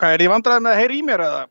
Hvað er ég vandræði með að heyra í mér eða?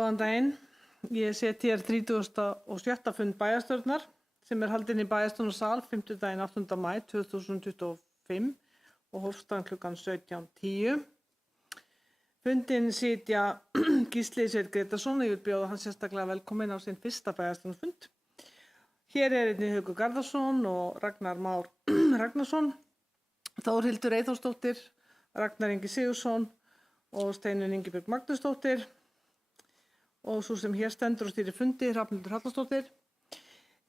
Góðan daginn. Ég set hér 37. fund bæjarstjórnar sem haldinn í bæjarstjórnarsal 5. daginn 8. maí 2025 og hófst hann klukkan 17:10. Fundinn sitja Gísli Sveinn Grétarsson og ég vil bjóða hann sérstaklega velkominn á sinn fyrsta bæjarstjórnarfund. Hér einnig Haukur Garðarsson og Ragnar Már Ragnarsson, Þórhildur Eyþórsdóttir, Ragnar Ingi Sigurðsson og Steinunn Ingibjörg Magnúsdóttir og svo sem hér stendur og stýrir fundi, Hrafnhildur Halldórsdóttir.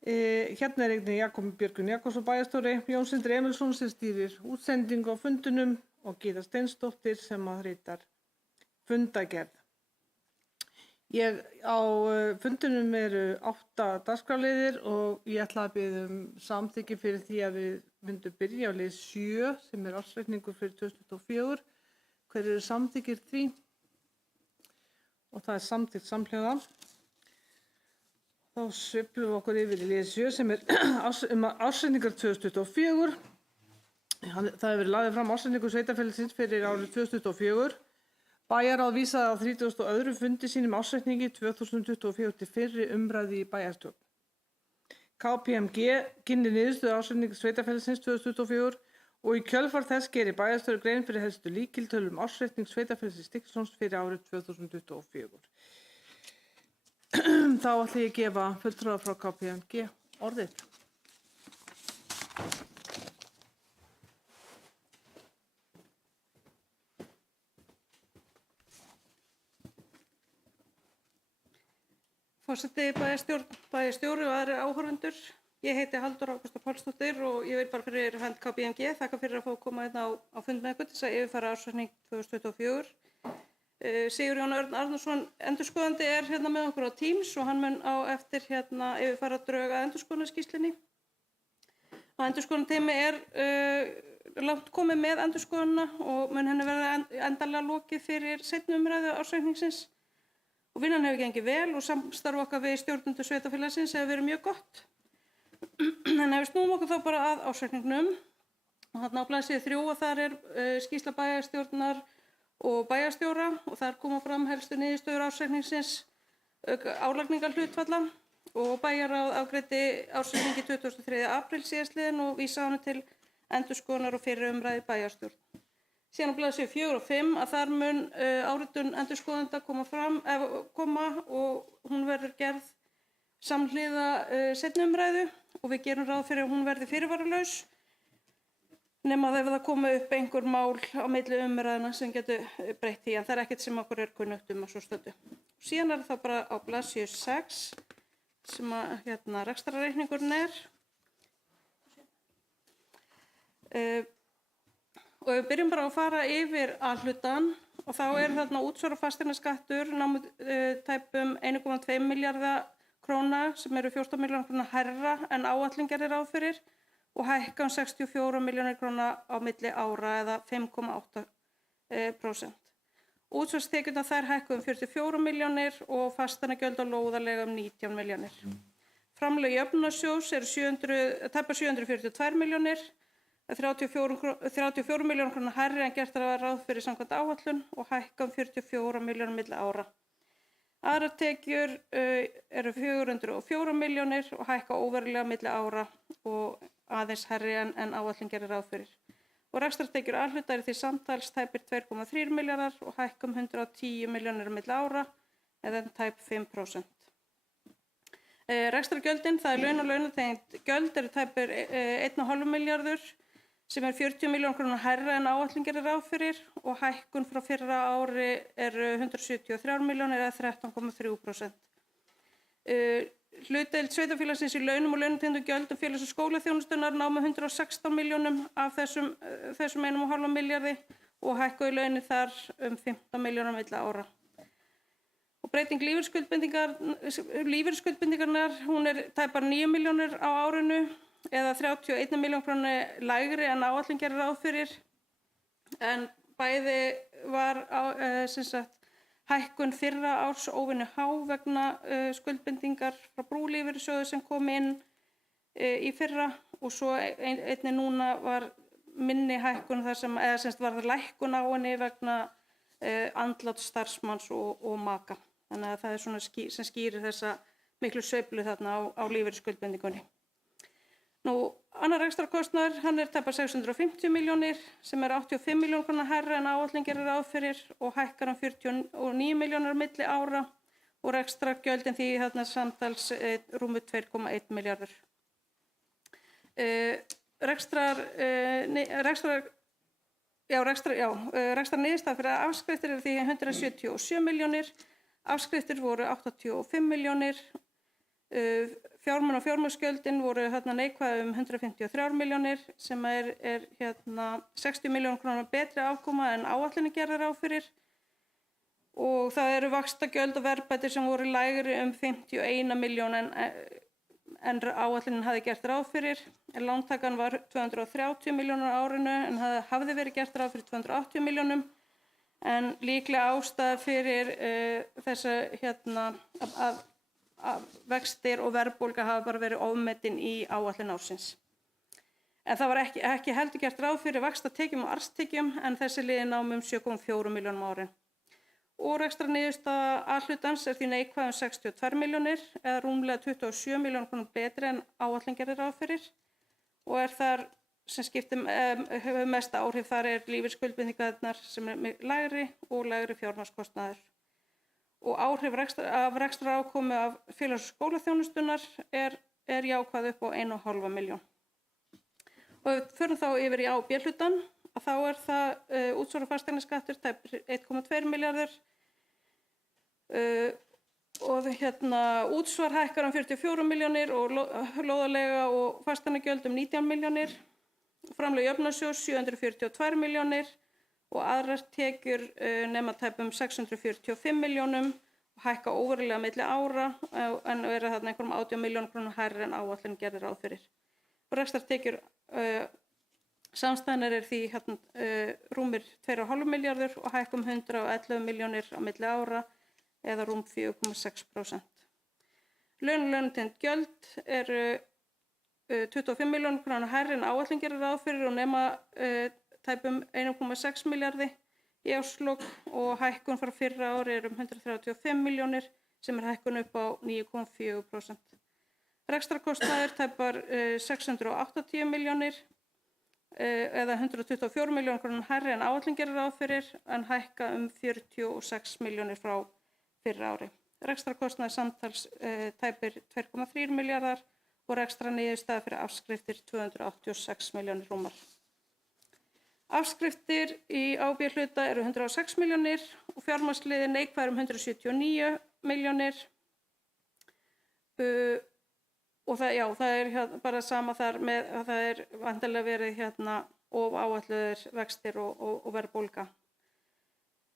Hérna einnig Jakob Björgvin Jakobsson bæjarstjóri, Jón Sindri Emilsson sem stýrir útsendingu á fundunum og Gyða Steinsdóttir sem ritar fundagerð. Á fundunum eru 8 dagskrárliðir og ég ætla að biðja samþykki fyrir því að við myndum byrja á lið 7 sem ársreikningur fyrir 2024. Hver eru samþykkir því? Og það samþykkt samhljóða. Þá sveiflum við okkur yfir í lið 7 sem ársreikningur 2024. Það hefur verið lagður fram ársreikningur sveitarfélagsins fyrir árið 2024. Bæjarráð vísaði á 32. fundi sínum ársreikningi 2024 til fyrri umræðu í bæjarstjórn. KPMG kynnir niðurstöðu ársreiknings sveitarfélagsins 2024 og í kjölfar þess gerir bæjarstjóri grein fyrir helstu lykiltölum ársreiknings sveitarfélagsins Stykkishólms fyrir árið 2024. Þá ætla ég að gefa fulltrúa frá KPMG orðið. Forseti, bæjarstjóri og aðrir áhorfendur. Ég heiti Halldóra Ágústa Pálsdóttir og ég vil bara fyrir hönd KPMG þakka fyrir að fá að koma hérna á fund með ykkur til þess að yfirfara ársreikning 2024. Sigurjón Örn Arnarsson endurskoðandi hérna með okkur á Teams og hann mun á eftir yfirfara drög að endurskoðunarskýrslunni. Endurskoðunarteymi langt komið með endurskoðunina og mun henni verða endanlega lokið fyrir seinni umræðu ársreikningsins. Og vinnan hefur gengið vel og samstarf okkar við stjórnendur sveitarfélagsins hefur verið mjög gott. En ef við snúum okkur þá bara að ársreikningnum, og þarna á blaðsíðu 3 og þar skýrsla bæjarstjórnar og bæjarstjóra og þar koma fram helstu niðurstöður ársreikningsins, álagningarhlutfalla og bæjarráð afgreiddi ársreikningi 23. apríl síðastliðinn og vísa honum til endurskoðunar og fyrri umræðu í bæjarstjórn. Síðan á blaðsíðu 4 og 5 að þar mun áritun endurskoðenda koma og hún verður gerð samhliða seinni umræðu og við gerum ráð fyrir að hún verði fyrirvaralaus nema ef það koma upp einhver mál á milli umræðuna sem getur breytt því, en það ekkert sem okkur kunnugt að svo stöddu. Síðan það bara á blaðsíðu 6 sem rekstrarreikningurinn Og við byrjum bara að fara yfir A-hlutann og þá þarna útsvar og fasteignaskattur námu tæpum 1,2 milljarða króna sem eru 14 milljónir króna hærra en áætlun gerði ráð fyrir og hækka 64 milljónir króna á milli ára eða 5,8%. Útsvarstekjurnar þær hækka 44 milljónir og fasteignagjöld á lóðarlega 19 milljónir. Framlög jöfnunarsjóðs eru tæpar 742 milljónir. 34 milljónir króna hærri en gert ráð fyrir samkvæmt áætlun og hækka 44 milljónir milli ára. Aðrar tekjur eru 404 milljónir og hækka óverulega milli ára og aðeins hærri en áætlun gerir ráð fyrir. Og rekstrartekjur A-hluta eru því samtals tæpir 2,3 milljarðar og hækka 110 milljónir milli ára eða tæp 5%. Rekstrargjöldin, það laun og launatengd gjöld eru tæpir 1,5 milljarður sem 40 milljónir króna hærra en áætlun gerir ráð fyrir og hækkun frá fyrra ári 173 milljónir eða 13,3%. Hlutdeild sveitarfélagsins í launum og launatengdum gjöldum félags- og skólaþjónustunnar námu 116 milljónum af þessum 1,5 milljarði og hækkuðu launin þar 15 milljónir milli ára. Og breyting lífeyrisskuldbindingarnar, hún tæpar 9 milljónir á árinu eða 31 milljón krónu lægri en áætlun gerir ráð fyrir. En bæði var hækkun fyrra árs óvenju há vegna skuldbindingar frá Brúlífeyrissjóði sem kom inn í fyrra og svo einnig núna var minni hækkun þar sem var lækkun á henni vegna andláts starfsmanns og maka. Þannig að það svona sem skýrir þessa miklu sveiflu þarna á lífeyrisskuldbindingunni. Annar rekstrarkostnaður, hann tæpar 650 milljónir sem 85 milljónir króna hærra en áætlun gerir ráð fyrir og hækkar 49 milljónir milli ára og rekstrargjöldin því þarna samtals rúmu 2,1 milljarður. Rekstrarniðurstaða fyrir afskriftir því 177 milljónir, afskriftir voru 85 milljónir, fjármunn og fjármagnsgjöldin voru neikvæð 153 milljónir sem 60 milljónir króna betri afkoma en áætlunin gerir ráð fyrir og það eru vaxtagjöld og verðbætur sem voru lægri 51 milljón en áætlunin hafði gert ráð fyrir. Lántakan var 230 milljónir á árinu en hafði verið gert ráð fyrir 280 milljónum en líklega ástæða fyrir þessa að vextir og verðbólga hafa bara verið ofmetin í áætlun ársins. En það var ekki heldur gert ráð fyrir vaxtatekjum og arðstekjum en þessi liði námu 7,4 milljónum á ári. Og rekstrarniðurstaða A-hlutans því neikvæð 62 milljónir eða rúmlega 27 milljónir krónum betri en áætlun gerir ráð fyrir og þar sem skiptir mesta áhrif þar lífeyrisskuldbindingarnar sem lægri og lægri fjármagnskostnaður. Og áhrif af rekstrarákomu af félags- og skólaþjónustunnar jákvæð upp á 1,5 milljón. Og ef við förum þá yfir í A- og B-hlutann, þá það útsvar og fasteignaskattur tæpir 1,2 milljarður og útsvar hækkar 44 milljónir og lóðarleiga og fasteignagjöld 19 milljónir, framlög jöfnunarsjóðs 742 milljónir og aðrar tekjur nema tæpum 645 milljónum og hækka óverulega milli ára en vera þarna einhverjum 18 milljónum krónum hærri en áætlun gerir ráð fyrir. Og rekstrartekjur samstæðnar því rúmir 2,5 milljarður og hækka 111 milljónir á milli ára eða rúm 4,6%. Laun og launatengd gjöld 25 milljónum krónum hærri en áætlun gerir ráð fyrir og nema tæpum 1,6 milljarði í árslok og hækkun frá fyrra ári 135 milljónir sem hækkun upp á 9,4%. Rekstrarkostnaður tæpar 680 milljónir eða 124 milljónir krónum hærri en áætlun gerir ráð fyrir en hækka 46 milljónir frá fyrra ári. Rekstrarkostnaður samtals tæpir 2,3 milljarðar og rekstrarniðurstaða fyrir afskriftir 286 milljónir rúmar. Afskriftir í A- og B-hluta 106 milljónir og fjármagnsliðir neikvæðir 179 milljónir og það bara sama þar með að það vandalega verið of áætlaðir vextir og verðbólga.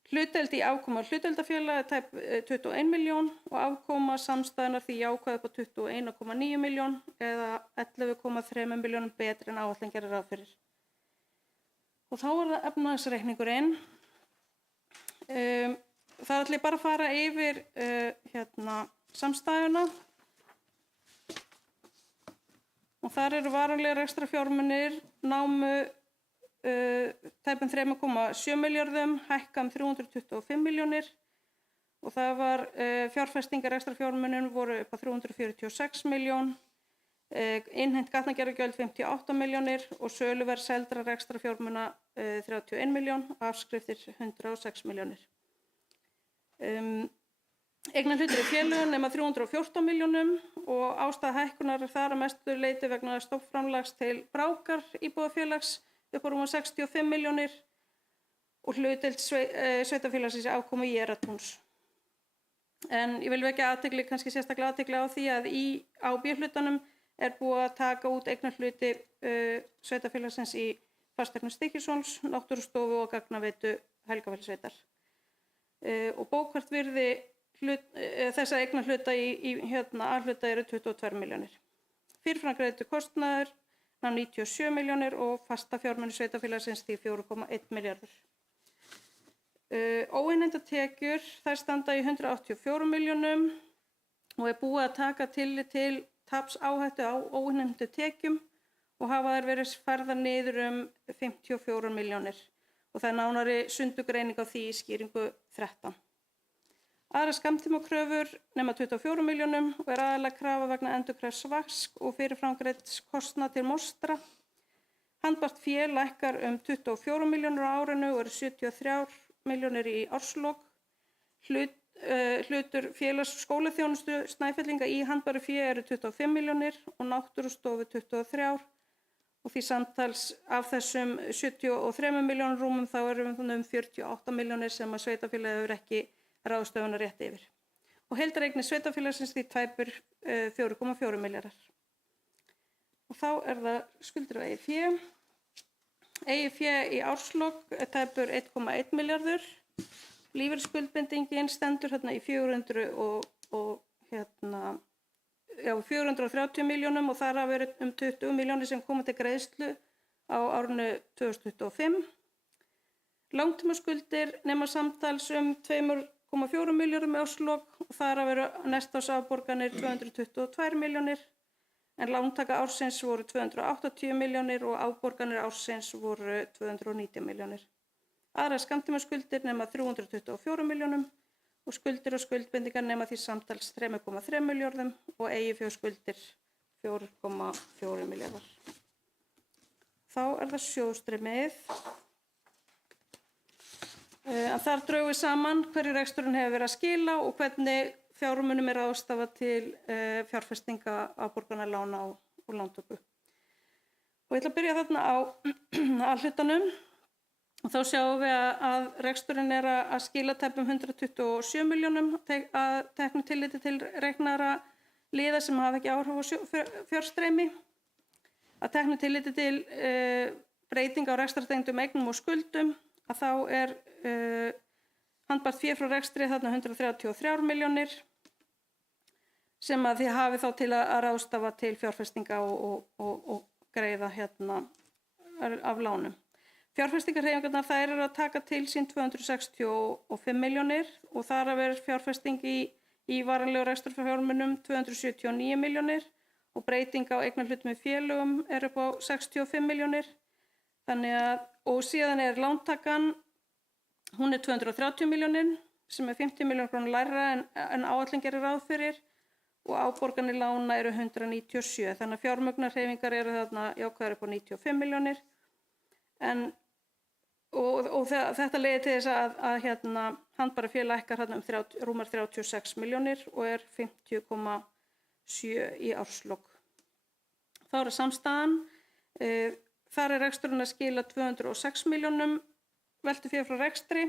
Hlutdeild í afkoma hlutdeildarfélaga tæp 21 milljón og afkoma samstæðunar því jákvæð upp á 21,9 milljón eða 11,3 milljónum betri en áætlun gerir ráð fyrir. Og þá það efnahagsreikningurinn. Það ætla ég bara að fara yfir samstæðuna. Og þar varanlegir rekstrarfjármunir námu tæpum 3,7 milljörðum, hækka 325 milljónir og það var fjárfestingar rekstrarfjármunum voru upp á 346 milljón. Innheimt gatnagerðargjöld 58 milljónir og söluverð seldra rekstrarfjármuna 31 milljón, afskriftir 106 milljónir. Eignarhlutir í félögum nema 314 milljónum og ástæða hækkunar þar að mestu leyti vegna stofnframlags til Brákar íbúðafélags upp á rúma 65 milljónir og hlutdeild sveitarfélagsins í afkomu Geratúns. En ég vil vekja athygli, kannski sérstaklega athygli á því að í A- og B-hlutanum búið að taka út eignarhluti sveitarfélagsins í fasteignum Stykkishólms, Náttúrustofu og gagnaveitu Helgafellssveitar. Og bókfært virði þessa eignarhluta í A-hluta 22 milljónir. Fyrirframgreiddur kostnaður nam 97 milljónir og fasta fjármuni sveitarfélagsins því 4,1 milljarður. Óinnheimtar tekjur þær standa í 184 milljónum og búið að taka tillit til tapsáhættu á óinnheimtum tekjum og hafa þær verið færðar niður 54 milljónir og það nánari sundurgreining á því í skýringu 13. Aðrar skammtímakröfur nema 24 milljónum og aðallega krafa vegna endurkrafts vask og fyrirframgreidds kostnað til mostra. Handbært fé lækkar 24 milljónir á árinu og eru 73 milljónir í árslok. Hlutur félags- og skólaþjónustu Snæfellinga í handbæru fé eru 25 milljónir og náttúrustofu 23 og því samtals af þessum 73 milljónum rúmum þá eru 48 milljónir sem að sveitarfélagið hefur ekki ráðstöfunar rétt yfir. Og heildareignir sveitarfélagsins því tæpur 4,4 milljarðar. Og þá það skuldir og eigið fé. Eigið fé í árslok tæpur 1,1 milljarður. Lífeyrisskuldbindingin stendur í 430 milljónum og þar hafa verið 20 milljónir sem koma til greiðslu á árinu 2025. Langtímaskuldir nema samtals 2,4 milljónum í árslok og þar hafa verið næstásafborganir 222 milljónir en lántaka ársins voru 280 milljónir og afborganir ársins voru 290 milljónir. Aðrar skammtímaskuldir nema 324 milljónum og skuldir og skuldbindingar nema því samtals 3,3 milljörðum og eiginfjárskuldir 4,4 milljarðar. Þá það sjóðstreymið. Þar drögum við saman hverju reksturinn hefur verið að skila og hvernig fjármunum ráðstafað til fjárfestinga, afborgunarlána og lántöku. Og ég ætla að byrja þarna á A-hlutanum. Og þá sjáum við að reksturinn að skila tæpum 127 milljónum að teknu tilliti til reiknaðra liða sem hafa ekki áhrif á fjárstreymi. Að teknu tilliti til breytinga á rekstrartengdum eignum og skuldum að þá handbært fé frá rekstri þarna 133 milljónir sem að þið hafi þá til að ráðstafa til fjárfestinga og greiða af lánum. Fjárfestingarhreyfingarnar þær að taka til sín 265 milljónir og þar að vera fjárfesting í varanlegu rekstrarfjármunum 279 milljónir og breyting á eignarhlutum í félögum upp á 65 milljónir. Þannig að, og síðan lántakan, hún 230 milljónir sem 50 milljónir krónur lægra en áætlun gerir ráð fyrir og afborganir lána 197. Þannig að fjármögnunarhreyfingar þarna jákvæðar upp á 95 milljónir en Og þetta leiðir til þess að handbæra fé lækkar rúmar 36 milljónir og 50,7 í árslok. Þá samstæðan. Þar reksturinn að skila 206 milljónum veltufé frá rekstri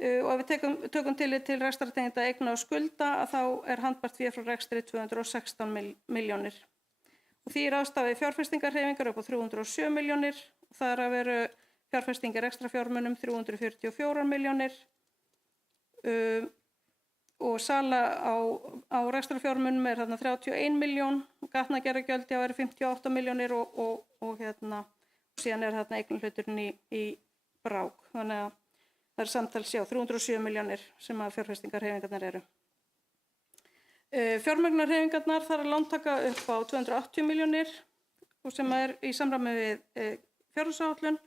og ef við tökum tillit til rekstrartengda eigna og skulda að þá handbært fé frá rekstri 216 milljónir. Og því ráðstafað fjárfestingarhreyfingar upp á 307 milljónir og þar að veru fjárfestingar ekstrafjármunum 344 milljónir og sala á rekstrarfjármunum þarna 31 milljón, gatnagerðargjöld 58 milljónir og síðan þarna eignarhluturinn í brák. Þannig að það samtals 307 milljónir sem að fjárfestingarhreyfingarnar eru. Fjármögnunarhreyfingarnar þar að lántaka upp á 280 milljónir og sem í samræmi við fjárhagsáætlun.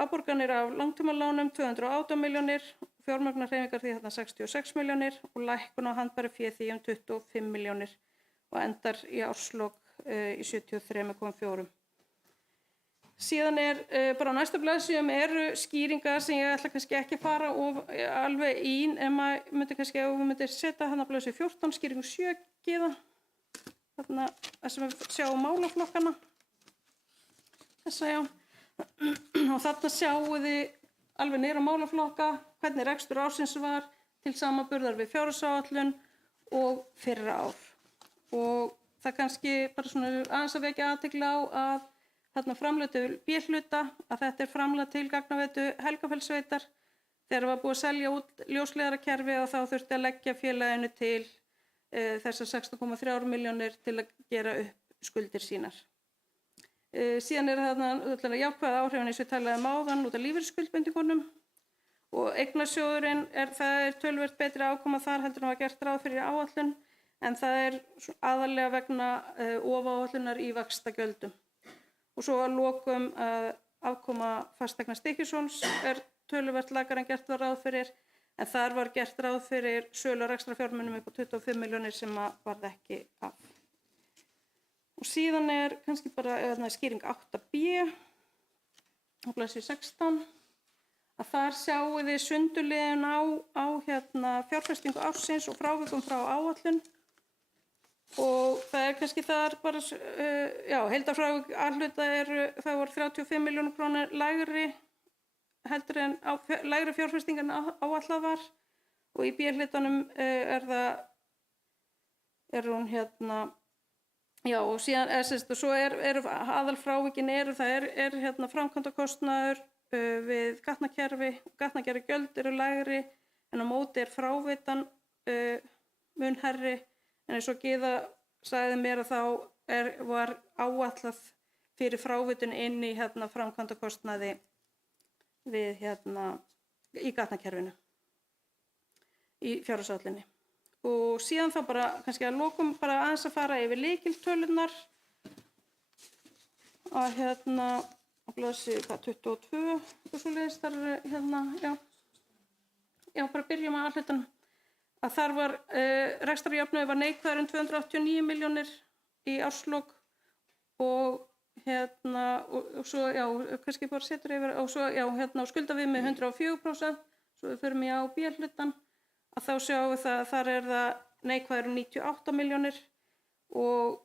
Afborganir af langtímalánum 218 milljónir, fjármögnunarhreyfingar því 66 milljónir og lækkun á handbæru fé því 25 milljónir og endar í árslok í 73,4. Síðan bara á næstu blaðsíðum skýringar sem ég ætla kannski ekki að fara alveg í en maður myndi kannski ef við myndi setja blaðsíðu 14 skýringu 7 þarna sem við sjáum málaflokkana. Þessa og þarna sjáum við alveg niður á málaflokka hvernig rekstur ársins var til samanburðar við fjárhagsáætlun og fyrra ár. Og það kannski bara svona aðeins að vekja athygli á að þarna framlög til B-hluta að þetta framlag til gagnaveitu Helgafellssveitar. Þegar var búið að selja út ljósleiðarakerfi og þá þurfti að leggja félaginu til þessar 16,3 milljónir til að gera upp skuldir sínar. Síðan þarna jákvæð áhrifin eins og ég talaði áðan út af lífeyrisskuldbindingunum og eignasjóðurinn það töluvert betri afkoma þar heldur en var gert ráð fyrir áætlun en það aðallega vegna ofaáætlunar í vaxtagjöldum. Og svo að lokum afkoma fasteigna Stykkishólms töluvert lakari en gert var ráð fyrir en þar var gert ráð fyrir sölu og rekstrarfjármunum upp á 25 milljónir sem varð ekki af. Og síðan kannski bara skýring 8b á blaðsíðu 16, að þar sjáum við sundurliðun á fjárfestingu ársins og frávikum frá áætlun. Og það kannski þar bara, heildarfrávik A-hluta það voru 35 milljónir krónur lægri heldur en lægri fjárfesting en áætlað var, og í B-hlutanum hún og síðan svo aðalfrávikin það framkvæmdakostnaður við gatnakerfi gjöld eru lægri, en á móti frávitan mun hærri. En eins og Gyða sagði mér að þá var áætlað fyrir frávitun inn í framkvæmdakostnaði við í gatnakerfinu í fjárhagsáætluninni. Og síðan þá bara kannski að lokum bara aðeins að fara yfir lykiltölurnar að á blaðsíðu 22 og svoleiðis þar bara byrjum að A-hlutanum. Að þar var rekstrarjöfnuður var neikvæður 289 milljónir í árslok og svo kannski bara setur yfir og svo skuldaviðmið 104%, svo við förum í A og B-hlutan, að þá sjáum við það að þar það neikvæður 98 milljónir og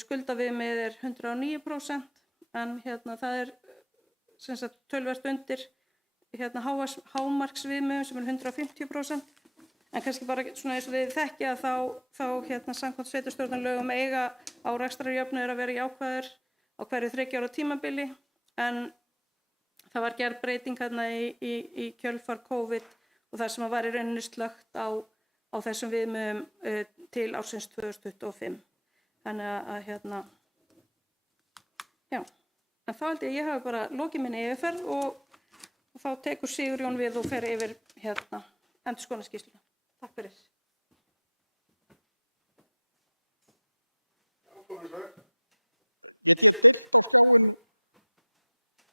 skuldaviðmið 109%, en það sem sagt töluvert undir hámarksviðmiðum sem 150%. En kannski bara svona eins og þið þekkja að þá samkvæmt sveitarstjórnarlögum eiga á rekstrarjöfnuður að vera jákvæður á hverju 3 ára tímabili, en það var gerð breyting í kjölfar COVID og það sem var í rauninni slökkt á þessum viðmiðum til ársins 2025. Þannig að en þá held ég hafi bara lokið minni yfirferð og þá tekur Sigurjón við og fer yfir endurskoðunarskýrsluna. Takk fyrir. Get ég deilt á skjáinn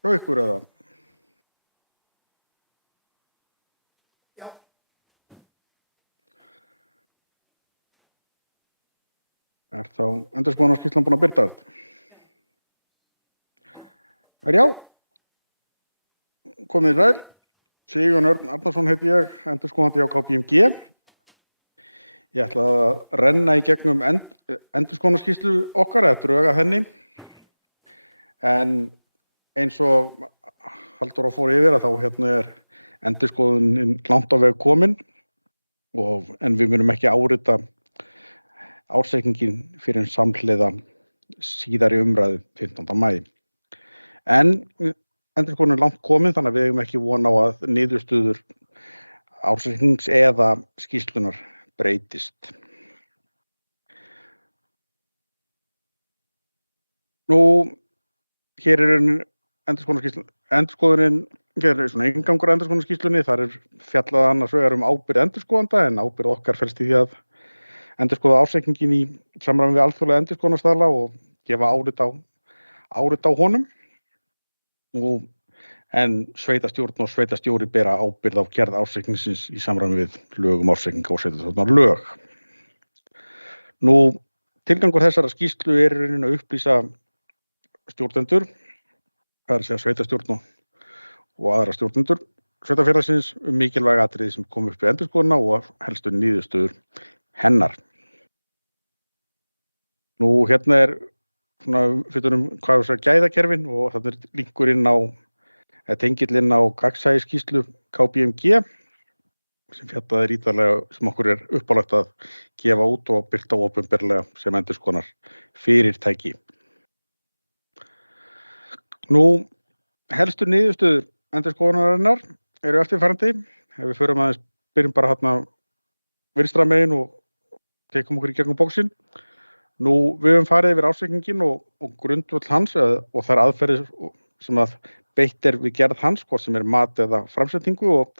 hjá ykkur eða? Já. Þá endurskoðunarskýrslan búin að birta þetta? Já. Komið sæl. Sigurjón Örn Arnarsson heiti ég, endurskoðandi hjá KPMG. Ég ætla að renna í gegnum endurskoðunarskýrslu okkar eða drög að henni. En eins og Halldóra fór yfir að þá endurskoðunin langt á veg komin, en við munum ekki árita ársreikninginn fyrir samhliða síðari umræðu 15. maí. En endurskoðunin langt komin, þannig að við eigum ekki von á að niðurstöður ársreiknings eða skýrslunar breytist. Hér endurskoðunin, hér svona inngangur endurskoðunarskýrslunni, þar fjallað annars vegar ábyrgð endurskoðanda, en ábyrgð okkar felst í því að endurskoða ársreikninginn í samræmi við alþjóðlega endurskoðunarstaðla og gefa árit á honum. En sveitarstjórn og sveitarstjóri bera ábyrgð á gerð ársreikningsins í samræmi við lög um ársreikninga og sveitarstjórnarlög. Tilgangur þessara skýrslu í rauninni að upplýsa stjórnendur, það að segja sveitarstjórn og aðra stjórnendur sveitarfélagsins mikilvæg atriði sem kom upp við endurskoðunina og helstu niðurstöður hennar. Hérna svona fyrir hvað er gæðakerfin og þarna linkur inn á tengill inn á gagnsæisskýrslu KPMG sem fjallaði ítarlega sem okkur uppálagt að gefa út og birta opinberlega sem endurskoðunar fyrirtæki. Helstu niðurstöður endurskoðunarinnar eru eftirfarandi. Ef við förum aðeins, byrjum bara vinstra megin og tekum okkur í gegnum bóksinn. Við höfum farið yfir ársreikninginn og grundvöll hans og þær aðferðir sem að beitt við gerð hans, hvort sem mat eða framsetningu og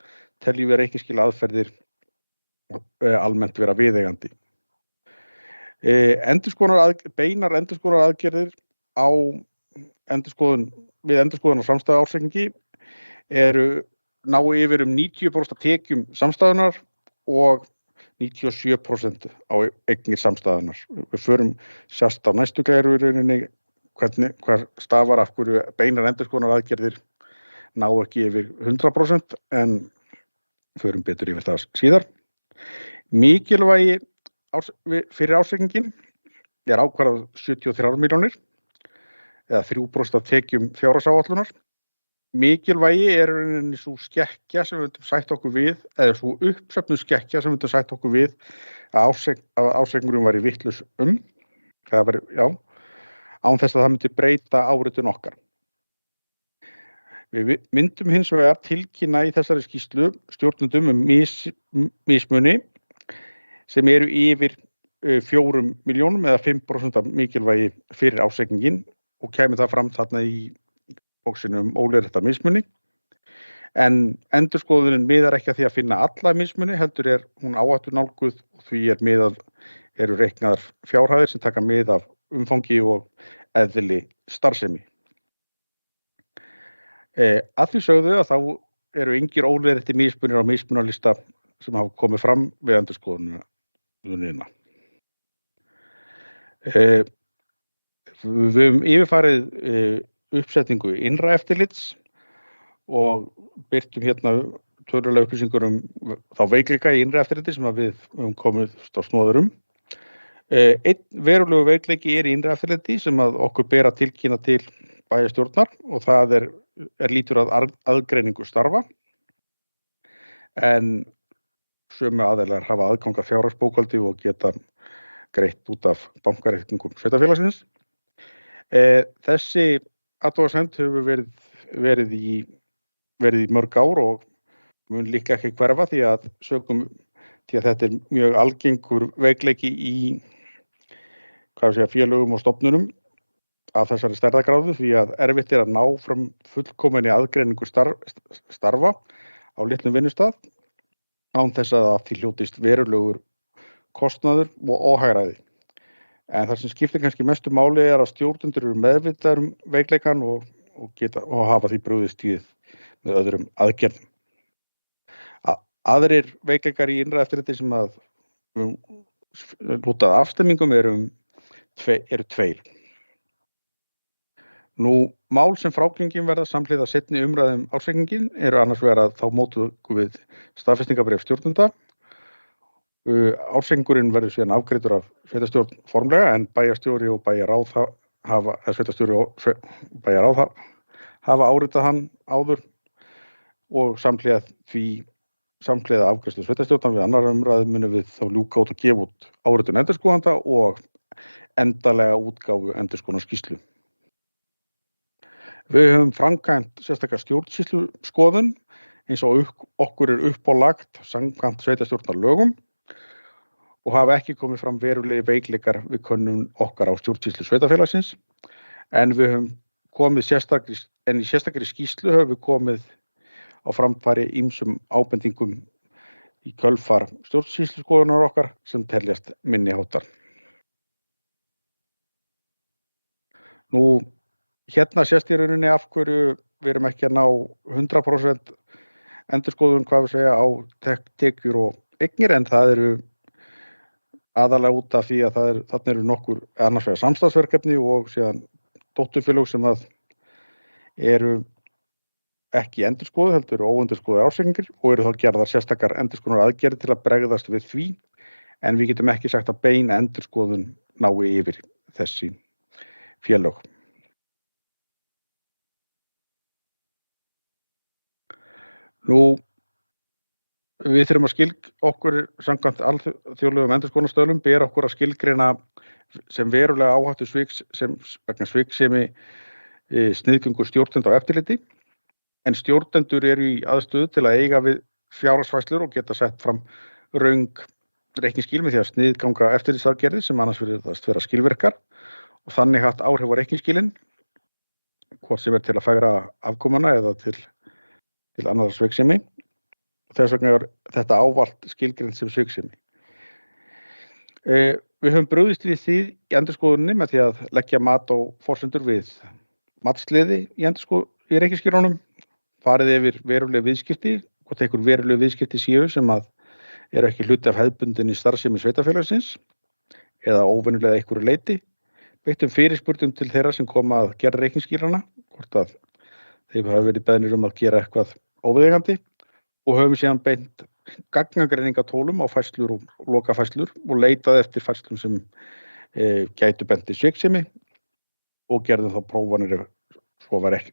teljum við reikningsskil aðferðir almennt vera viðeigandi. Beinar endurskoðunaraðgerðir við endurskoðun á samstæðu ársreikningi eru ná yfir 90% af tekjum samstæðunar og 97% á eignir samstæðunar. Við förum sérst á næstu glæru í rauninni hvað stafar af hverju beinar endurskoðunaraðgerðir ná ekki yfir 100% en förum betur yfir það síðar. Mikilvægi fyrir ársreikninginn er ákvarðað 73 milljónir eða 3% af tekjum fjárhagsáætlunar. Mikilvægi er svo skekkja sem við myndum sætt okkur við, eða svo uppsöfnuð skekkja sem við myndum sætt okkur við að ársreikningurinn væri vitlaus það væri, án þess að það myndi breyta áritun okkar. Við myndum hins vegar tilkynna í þessari skýrslu stjórnendum mismuni sem eru yfir 4 milljónum eða 5% af mikilvægi fyrir ársreikninginn og kemur það fram þarna í bóksinu óleiðrétta mismuni. En endurskoðunin miðar ekki að því að finna alla mismuni, heldur er hún áhættunálguð og því eru reiknaðar fjárhæðir sem taka mið af umfangi og eðli starfsemi. Að því sögðu að þá eru engir óleiðréttir mismunir á mismunarlista sem hafa komið fram við endurskoðunina. Við höfum yfirfarið uppsetningu innra eftirlits og birtum hérna tölulega upplýsingur þá veikleika í innra eftirliti sem við höfum komist á snoður Einn verulegu veikleiki í innra eftirliti sem að okkur ber að tilkynna til bæjarstjórnar og það lítur að aðgreiningu starfa en sömu aðilar hafa aðgang að fjárhagsbókhaldi og geta greitt út af bankareikningum sveitarfélagsins. Þessi athugasemd hefur verið í mörg ár og mun líklega ekki hverfa því að þetta er mjög algengur veikleiki í félögum og stofnunum af þessari stærðargráðu því að erfitt er að ná fram fullkominni aðgreiningu starfa á litlum vinnustað án þess að því hljótist verulegur kostnaður og óhagræði. En það sem skiptir kannski mestu máli er að stjórnendur eru meðvitaðir veikleikan og hafa því brugðist við með öðrum aðgerðum. Aðrir veikleikar í innra eftirliti sem að lúta að afstemmingum eru tveir. Mál sem frágengin verða samhliða seinni umræðum ársreikninginn eru annars vegar að þá mótum við staðfestingarbréf stjórnenda. Ársreikningurinn verður síðan afgreiddur af sveitarstjórn formlega en bæjarstjóri og bæjarráð hafa áritað hann áður og samhliða afgreiðslu sveitarstjórnar við annar umræðu munum við þá ljúka út og gefa út áritun endurskoðanda og endanlega útgáfu endurskoðunarskýrslu. Við höfum framkvæmt sérstaklega stjórnsýsluskoðun eins og okkur uppálagt samkvæmt sveitarstjórnarlögum og hafa ekki komið fram verulegi veikleikar við könnun okkar á stjórnsýslu sveitarfélagsins en við höfum komið í sérstakri skýrslu höfum við komið á framfæri ýmsum ábendingum í kjölfar stjórnsýsluskoðunar okkar sem teljast minni háttar. Hérna sést í rauninni af hverju við erum ekki að ná 100% endurskoðun á tekjur og eignir en það eru aðalega út af því að þarna eru nokkur annars vegar samstarfsverkefni og síðan dótturfélög sem að eru ekki endurskoðuð heldur óendurskoðuð ársreikningar og eru þá gerðar sérstakar endurskoðunaraðgerðir til að bregðast við því en við getum ekki sagt að bein endurskoðun nái yfir þessi félög. Við þurfum að okkur samkvæmt alþjóðlegum endurskoðunarstöðlum ber okkur að skilgreina sem verulega áhættu vegna sviksemi sniðgöngu stjórnenda á eftirliti en stjórnendur eru í aðstöðu til að eiga við fjárhagsfærslur og geta sett fram röng reikningsskil með því að sniðganga eftirlitsaðgerðir sem annars virðast vera skilvirkar og þannig haft áhrif á reikningsskilin hvort sem til að fegra afkomuna eða til annarra sviksemi. Þess vegna er þetta ávallt skilgreint sem sviksemi. Við höfum brugðist við því í endurskoðuninni með því að leggja mat á forsendur við matsliði í reikningsskilunum farið yfir veruleg viðskipti, hvort einhver veruleg viðskipti séu sem að eru ekki hluti af hefðbundinni starfsemi sveitarfélagsins eða óvenjulega einhverju leyti, beittum fyrirspurnum til þeirra sem koma að gera reikningsskilana, hvort að þeir hafa verið beðnir að gera eitthvað óviðeigandi og höfum síðan beint gagnagreiningatólum á færslur og lokafærslur og leitað eftir færslum sem gætu bent til sviksemi og gerðum þá prófanir ef svo var ekki.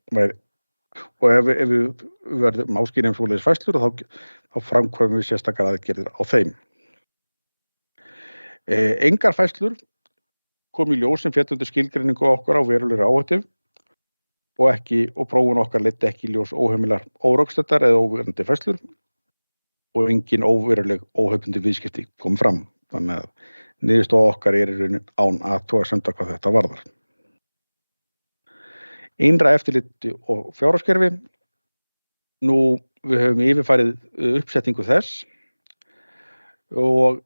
Og ef við verðum áskilin svoleiðis færslur þá framkvæmum við sérstakar aðgerðir á þeim. Engar færslur kom í ljós sem féll undir skilgreiningu okkar á verulegri áhættu og prófun okkar leiddi ekki í ljós óheimilar órökstuddar eða óviðeigandi færslur og engin óveruleg óhefbundi viðskipti kom fram. Þannig að niðurstaða okkar í rauninni án athugasemda hvað þetta varðar. Innra eftirliti og fjárhagskerfi. Nú, við höfum yfirfarið uppsetningu þess og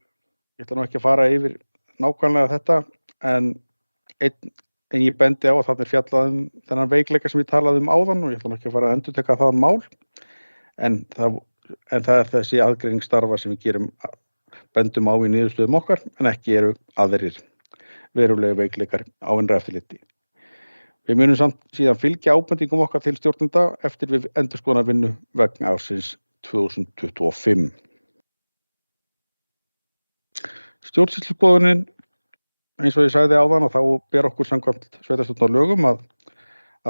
ég ætla nú ekki að fara yfir nákvæmlega þetta, en ég bendi á að þarna fjallað þennan veikleika sem ég talaði áðan og ég ætla nú ekki að fara að endurteka það mál, en það þessi aðgreining starfa sem við bendum á í niðurstöðum okkar, en ekki eru aðrir verulega veikleikar á innra eftirliti. Við munum samt síðan fylgja ábendingum okkar til stjórnenda eftir við endurskoðunarvinnu vegna ársins 2025. Stjórnsýsluskoðunin, eins og ég sagði áðan, og þá ber okkur samkvæmt sveitarstjórnarlögum að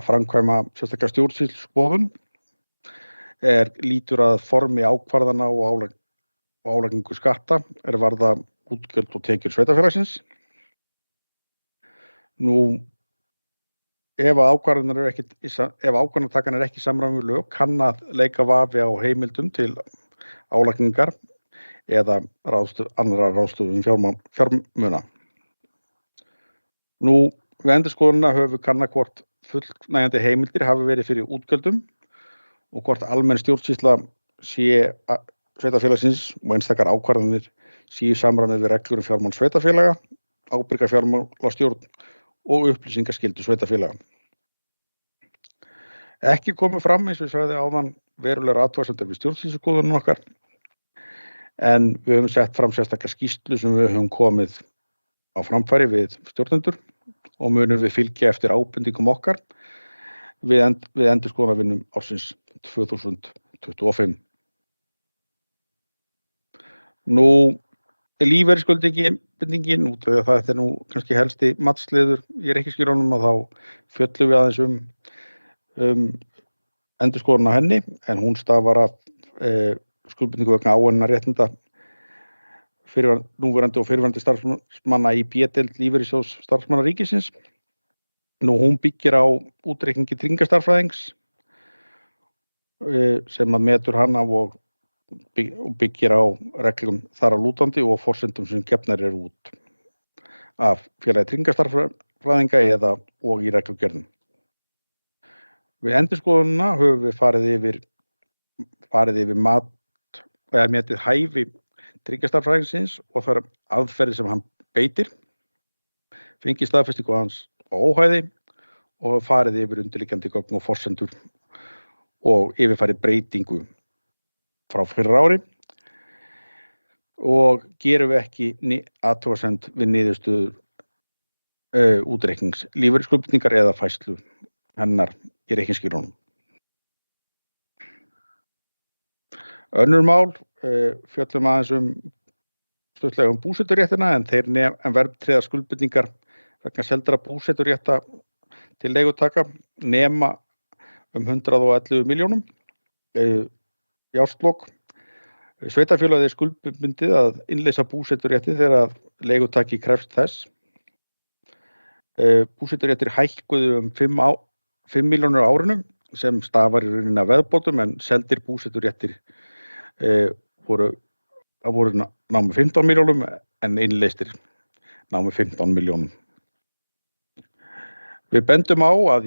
framkvæma sérstaklega stjórnsýsluskoðun lítur að formi ákvarðana og álagningu skatta varða útgjöld og tekjur sveitarfélagsins. Nú, ef ákvarðanatakan ekki í samræmi við lög, kann að leika vafi á heimildum til álagningar eða annarra ráðstöfun fjármuna. Nú, við endurskoðunina höfum við kannað hvort fullnægjandi heimildir hafi verið fyrir útgjöldum og hvort almenn stjórnsýsla sé sveitarfélagsins og einstakar ákvarðanir sé í samræmi við reglur fjármál sveitarfélaga, ábyrga fjármálastjórn og upplýsingaskyldu sveitarfélaga. Ekki komið fram, eins og ég sagði áðan, verulegar athugasemdir við stjórnsýsluskoðunum okkar, en við höfum sett fram sérstakar skýrslu sem við höfum komið á framfæri við stjórnendur og munum við fylgja eftir ábendingum okkar við endurskoðunarvinnum ársins 2025. Nú, lífeyrisskuldbindingin, út af því að þetta nú kannski helsti matsliður í reikningsskilunum, og þá fjöllum við aðeins endurskoðun á henni, en hún stafar af skuldbindingu vegna áunninna réttinda núverandi og fyrrverandi starfsmanna í B-deild lífeyrissjóðs starfsmanna ríkisins. Nú, hún byggir á útreikningi tryggingastarfræðings sem að metur hana og byggir á reglum þar að lútandi og forsendum sem gefnar eru út af félagi tryggingastarfræðinga og í reglugerðum. Við endurskoðunina höfum við farið yfir mat eða metið hæfi tryggingastarfræðingsins og þær aðferðir sem hann beitir, fengið staðfestingu hans á óhæði og farið yfir undirliggjandi gögn og forsendur og yfirfarið breytingu frá fyrra ári og gerum við ekki athugasemd við niðurstöður útreiknings lífeyrisskuldbindingar eða færslu hennar í reikningsskilunum. Önnur mál fjöllum aðeins stuttlega búseturéttina, en verðtryggðar skuldbindingar vegna seldra búseturétta til leigutaka nema 111 milljónum í árslok. Sveitarfélagið skuldbundið að innleysa búseturétti þegar leigutaki krefst þess. Búseturéttir hækkuðu 5 milljónir á árinu sem stafar í rauninni af veðbótum, en seldir búseturéttir voru námu 15 milljónum en innleystir námu 15 milljónum. Við bendum á að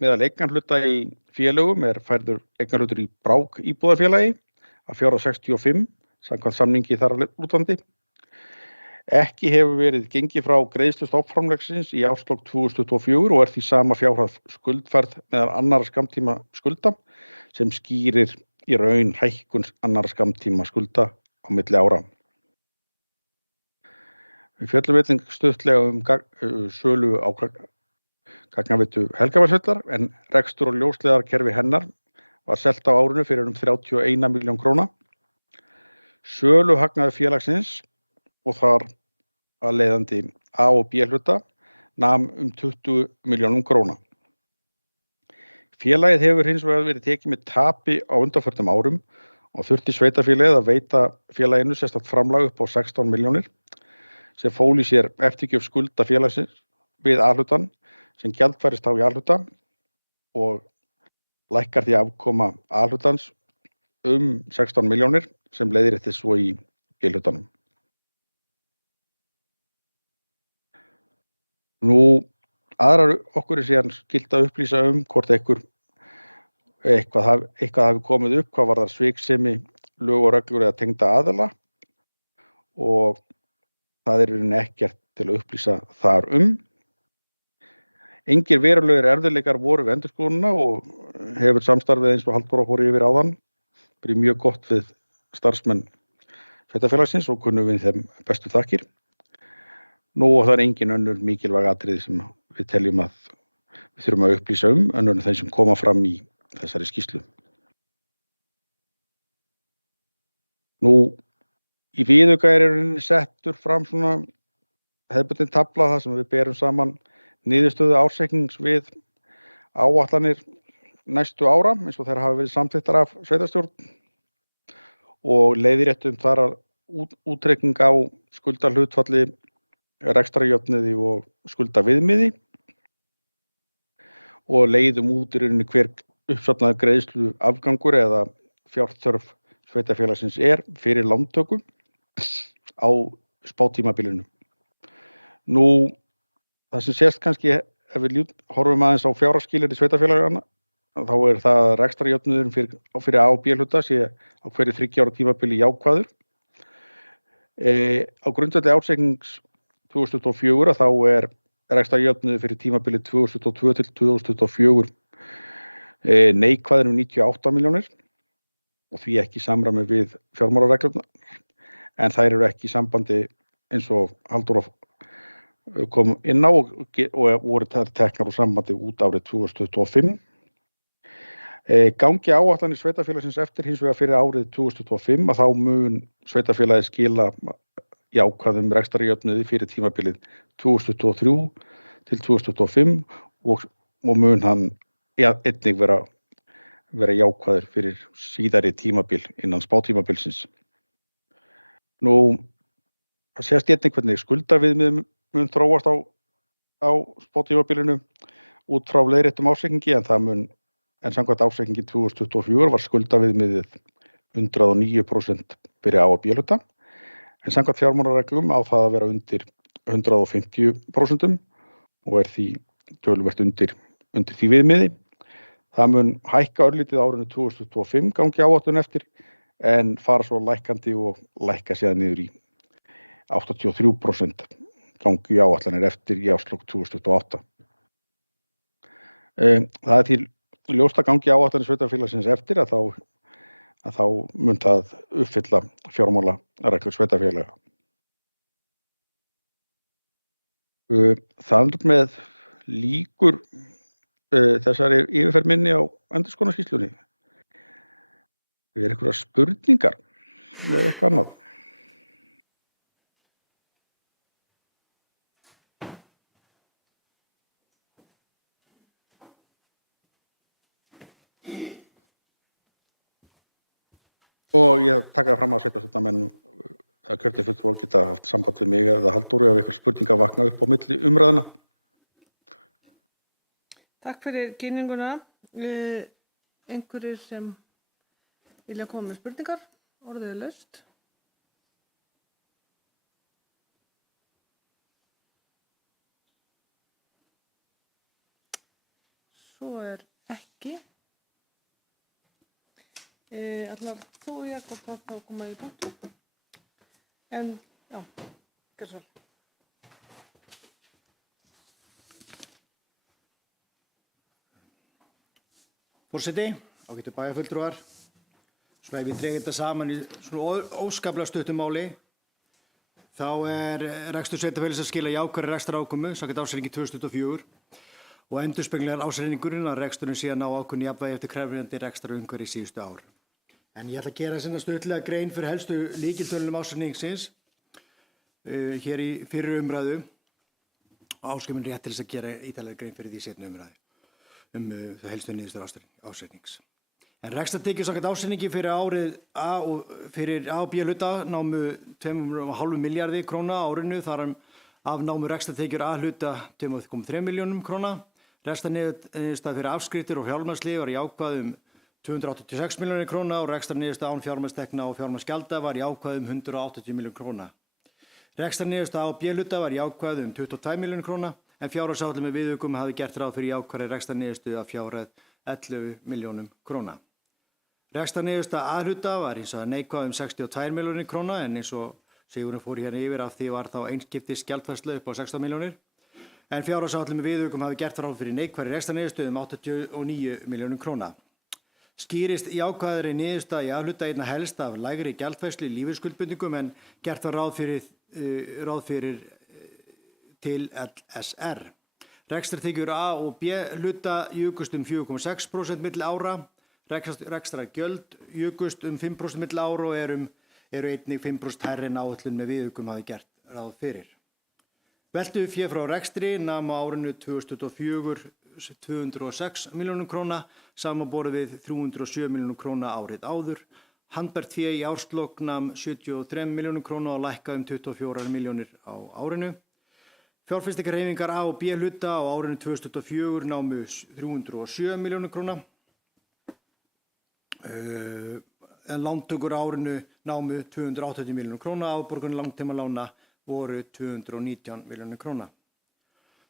meðal eignarhluta í félögum færður eignarhlutur í Brák íbúðarfélagi að fjárhæð 65 samkvæmt samningi þar að lútandi. Ekki hefur verið gengið frá greiðslu stofnframlagsins í árslok 2024 og því sama fjárhæð skuldfærð meðal annarra skammtíma skulda sem skýrir í raun hækkun annarra skammtíma skulda á milli ára. Við fjöllum einnig stuttlega sölu á gagnaveitu Helgafellsvellar en rekstur og ljósleiðarakerfi hennar var selt á árinu fyrir 31 milljón króna. Söluhagnaður félagsins og þar að leiðandi A og B hluta nam 20 milljónum króna. Félagið hefur hins vegar verið tekið með tapi á undanförnum árum og þurfti sveitarfélagið að veita félaginu sérstakt framlag upp á 16 milljónir sem fól í sér eftirgjöf skulda félagsins við A-hlutann sem gjaldfærist á í A-hluta og lækkar því afkoma A-hlutans 16 milljónir sem leiðréttist svo í B-hlutanum. Aðrar okkur síðan skylt að upplýsa hvort eitthvað hafi komið upp hvað varðar sviksemi, lög og reglur eða tengda aðila og það er í rauninni ekkert til að upplýsa þar Engir verulegir erfiðleikar voru við endurskoðunina og hefur samstarfið eins og Halldóra fór yfir áðan verið mjög gott við starfsmenn sveitarfélagsins og kunnum við þeim bestu þakkir. Og það er engin önnur mikilvæg atriði sem við teljum að við þurfum að upplýsa önnur en þeim sem koma fram í þessari skýrslu. Í viðauka er settur fram svona hefðbundin tafla þar sem við berum saman niðurstöðu ársreiknings við áætlanir næstu ára eins og þeir hafa verið samþykktar af sveitarstjórn og leiðréttum þar að útreikning á skuldahlutfalli, rekstrarjöfnuði og skuldaviðmiði og leiðum út í rauninni hver uppsafnaður greiðslu afgangur eða fjárþörf sveitarfélagsins er fyrir lántöku á spátímabilinu. Það sem sést kannski ef við horfum aðeins á fjárhagsskilyrði sveitarfélagana þá er það að rekstrarjöfnuðurinn fyrir A og B hluta sé á hverju 3 ára tímabili jákvæður. Á grundvelli ársreiknings 2024 þá er rekstrarjöfnuður fyrir tímabilið 2022 til 2024 neikvæður 98 milljónir og því ekki í samræmi við fjármálareglurnar en þær eru ekki í sambandi eins og Halldóra kom inn á og voru teknar úr sambandi út árið 2025. Gangi áætlanir sveitarfélagsins eftir hins vegar fyrir árið 2025 að þá mun sveitarfélagið skila jákvæðum rekstrarjöfnuði fyrir tímabilið 2023 til 2025 og mun hann einnig vera jákvæður fyrir síðari tímabil innan spátímabilsins. Það sést einnig hvernig skuldaviðmið mun þróast á spátímabilinu út frá leiðréttum ársreikningi en samkvæmt ársreikningi 2024 var skuldaviðmiðið 109% fyrir A og B hluta en samkvæmt fjármálareglum á það að vera undir 150% og er því töluvert undir því viðmiði. Það mun hækka örlítið á árinu 2025 gangi áætlun eftir en fara svo lækkandi og lækka síðan niður í 83% gangi áætlanir eftir í árslok 2028. Það er til ljóst að gangi áætlanir sveitarfélagsins eftir að þá mun það uppfylla fjármálareglur sveitarfélaga. Þar með lýkur þessari yfirferð minni á endurskoðunarskýrslunni. Er einhverjar spurningar eða eitthvað annað? Og ég taka fram að sveitarstjórnarmenn að kjörnir geta haft samband við mig eða Halldóru ef einhver spurningar vakna upp á milli umræðuna. Takk fyrir kynninguna. Einhverjir sem vilja koma með spurningar? Orðið er laust. Svo er ekki. Allar þú, Jakob, þá koma í punkt. En, já, gerð svo. Forseti, ágætu bæjarfulltrúar. Ef ég dreg þetta saman í svona óskaplega stuttu máli, þá rekstur sveitarfélagsins að skila jákvæðri rekstrarákomu samkvæmt ársreikningi 2024 og endurspeglar ársreikningurinn að reksturinn sé að ná ákveðnu jafnvægi eftir krefjandi rekstrarumhverfi síðustu ár. En ég ætla að gera stuttlega grein fyrir helstu lykiltölum ársreikningsins hér í fyrri umræðu og áskilur rétt til þess að gera ítarlegri grein fyrir því seinni umræðu helstu niðurstöður ársreiknings. En rekstrartekjur samkvæmt ársreikningi fyrir árið A og B hluta námu 2,5 milljarði króna á árinu, þar af námu rekstrartekjur A hluta 2,3 milljónum króna. Rekstrarniðurstaða fyrir afskriftir og fjármagnshlið var jákvæð 286 milljónir króna og rekstrarniðurstaða án fjármagnstekna og fjármagnsgjalda var jákvæð 180 milljónir króna. Rekstrarniðurstaða á B hluta var jákvæð 22 milljónir króna en fjárhagsáætlun með viðaukum hafði gert ráð fyrir jákvæðri rekstrarniðurstöðu að fjárhæð 11 milljónum króna. Rekstrarniðurstaða A hluta var hins vegar neikvæð 62 milljónir króna en eins og Sigurður fór hérna yfir af því var þá einskiptis gjaldfærsla upp á 16 milljónir en fjárhagsáætlun með viðaukum hafði gert ráð fyrir neikvæðri rekstrarniðurstöðu 89 milljónum króna. Skýrist jákvæðri niðurstaða í A hluta einna helst af lægri gjaldfærslu í lífeyrisskuldbindingum en gert var ráð fyrir til LSR. Rekstrartekjur A og B hluta jukust 4,6% milli ára. Rekstrargjöld jukust 5% milli ára og eru einnig 5% hærri en áætlun með viðaukum hafi gert ráð fyrir. Veltufé frá rekstri nam á árinu 2024 206 milljónum króna samanborið við 307 milljónum króna árið áður. Handbært fé í árslok nam 73 milljónum króna og lækka 24 milljónir á árinu. Fjárfestingarhreyfingar A og B hluta á árinu 2024 námu 307 milljónir króna. En lántökur á árinu námu 280 milljónir króna, afborgun langtímalána voru 219 milljónir króna.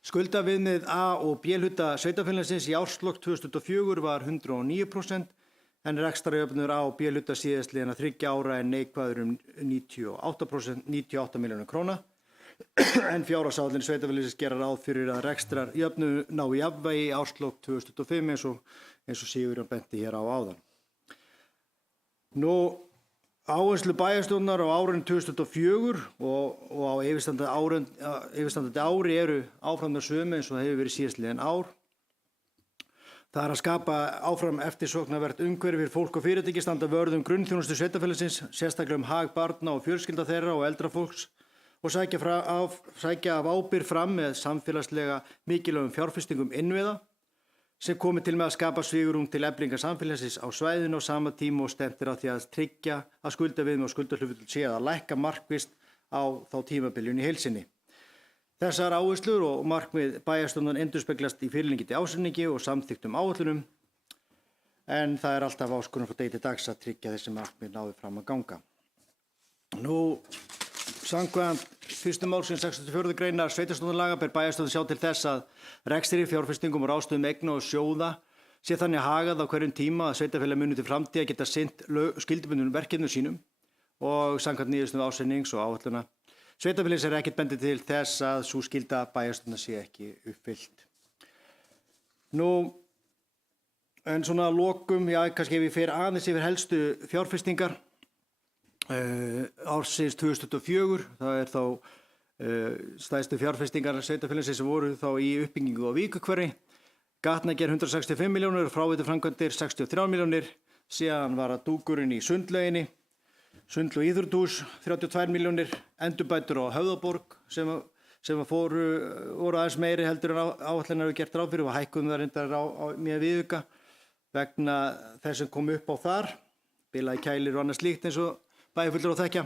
Skuldaviðmið A og B hluta sveitarfélagsins í árslok 2024 var 109% en rekstrarjöfnuður A og B hluta síðastliðinna 3 ára neikvæður 98 milljónir króna. En fjárhagsáætlun sveitarfélagsins gera ráð fyrir að rekstrarjöfnuður ná í jafnvægi í árslok 2025 eins og Sigurður benti hér á áðan. Áherslu bæjarstjórnar á árinu 2004 og á yfirstandandi ári eru áfram með sömu eins og það hefur verið síðastliðin ár. Það að skapa áfram eftirsóknarvert umhverfi fyrir fólk og fyrirtæki, standa vörð grunnþjónustu sveitarfélagsins, sérstaklega hag barna og fjölskylda þeirra og eldra fólks og sækja af ábyrgð fram með samfélagslega mikilvægum fjárfestingum innviða sem komi til með að skapa svigrúm til eflingar samfélagsins á svæðinu á sama tíma og stefnir á því að tryggja að skuldaviðmið og skuldahlutföll sé að lækka markvisst á þá tímabiljun í heild sinni. Þessar áherslur og markmið bæjarstjórnar endurspeglast í fyrirliggjandi ásetningi og samþykktum áætlunum en það er alltaf áskorun frá degi til dags að tryggja þessi markmið náðu fram að ganga. Samkvæmt 1. málsgrein 64. greinar sveitarstjórnarlaga ber bæjarstjórn sjá til þess að rekstri, fjárfestingum og ráðstöfun eigna og sjóða sé þannig hagað á hverjum tíma að sveitarfélag muni til framtíðar geta sinnt skyldubundnum verkefnum sínum og samkvæmt niðurstöðum ásetnings og áætlana. Sveitarfélagsins ekkert bendið til þess að sú skylda bæjarstjórnar sé ekki uppfyllt. En svona að lokum, kannski ef ég fer aðeins yfir helstu fjárfestingar ársins 2024, það er þá stærstu fjárfestingar sveitarfélagsins sem voru þá í uppbyggingu á Víkurhverfi. Gatnagerð 165 milljónir, fráveituframkvæmdir 63 milljónir, síðan var að dúkurinn í Sundlauginni, Sundlaug íþróttahús 32 milljónir, endurbætur á Höfðaborg sem voru aðeins meiri heldur en áætlanir hafa gert ráð fyrir og hækkuðum það reyndar á með viðauka vegna þess sem kom upp á þar, bilaði kælir og annað slíkt eins og bæjarfulltrúar þekkja.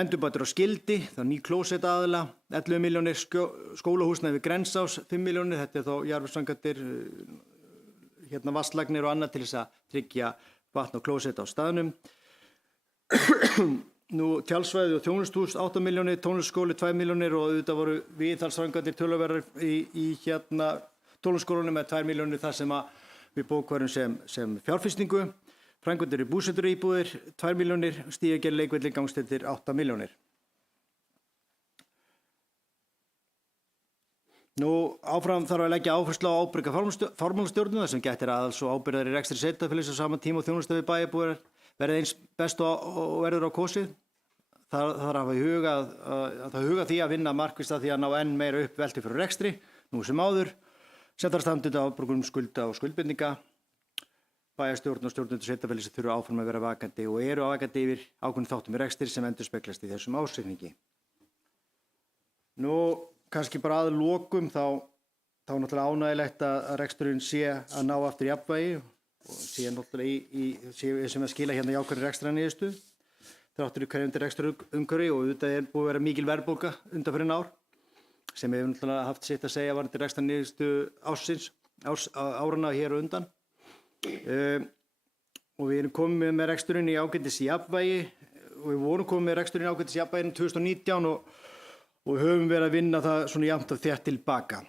Endurbætur á Skildi, það ný klósett aðila, 11 milljónir, skólahúsnæði við Grensás, 5 milljónir, þetta er þá jarðvegsframkvæmdir, vatnslagnir og annað til þess að tryggja vatn og klósett á staðnum. Tjálsvæði og þjónusthús, 8 milljónir, tónlistarskóli, 2 milljónir og auðvitað voru viðhaldsframkvæmdir töluverðar í tónlistarskólanum með 2 milljónir þar sem við bókvarum sem fjárfestingu. Framkvæmdir í búseturíbúðir 2 milljónir, stígagerð leikvelli gangstéttir 8 milljónir. Áfram þarf að leggja áherslu á ábyrga fjármálastjórnun þar sem gættir aðals og ábyrgðar í rekstri sveitarfélags á sama tíma og þjónusta við bæjarbúar verði eins best og verður á kosið. Það þarf að huga því að vinna markvisst að því að ná enn meira upp veltu fyrir rekstri, nú sem áður, sem þarf standandi afborgun skulda og skuldbindninga. Bæjarstjórn og stjórnendur sveitarfélags þurfa áfram að vera vakandi og eru vakandi yfir ákveðnum þáttum í rekstri sem endurspeglast í þessum ársreikningi. Kannski bara að lokum þá náttúrulega ánægilegt að reksturinn sé að ná aftur jafnvægi og sé náttúrulega sem að skila hérna jákvæðri rekstrarniðurstöðu þráttur í krefjandi reksturumhverfi og auðvitað búið að vera mikil verðbólga undanfarin ár sem hefur náttúrulega haft sitt að segja varðandi rekstrarniðurstöðu áranna hér og undan. Og við erum komið með reksturinn í ágætis jafnvægi og við vorum komið með reksturinn í ágætis jafnvægi 2019 og höfum verið að vinna það svona jafnt og þétt tilbaka.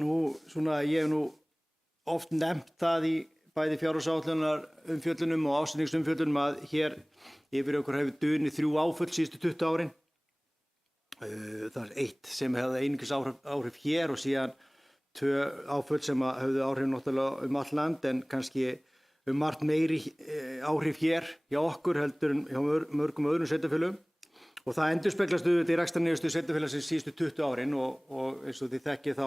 Ég hef oft nefnt það í bæði fjárhagsáætlunar umfjöllunum og ásetningsumfjöllunum að hér yfir okkur hefur dunið 3 áföll síðustu 20 árin. Það eitt sem hefði einungis áhrif hér og síðan 2 áföll sem höfðu áhrif náttúrulega all land en kannski margt meiri áhrif hér hjá okkur heldur en hjá mörgum öðrum sveitarfélögum. Og það endurspeglast auðvitað í rekstrarniðurstöðu sveitarfélagsins síðustu 20 árin og eins og þið þekkið þá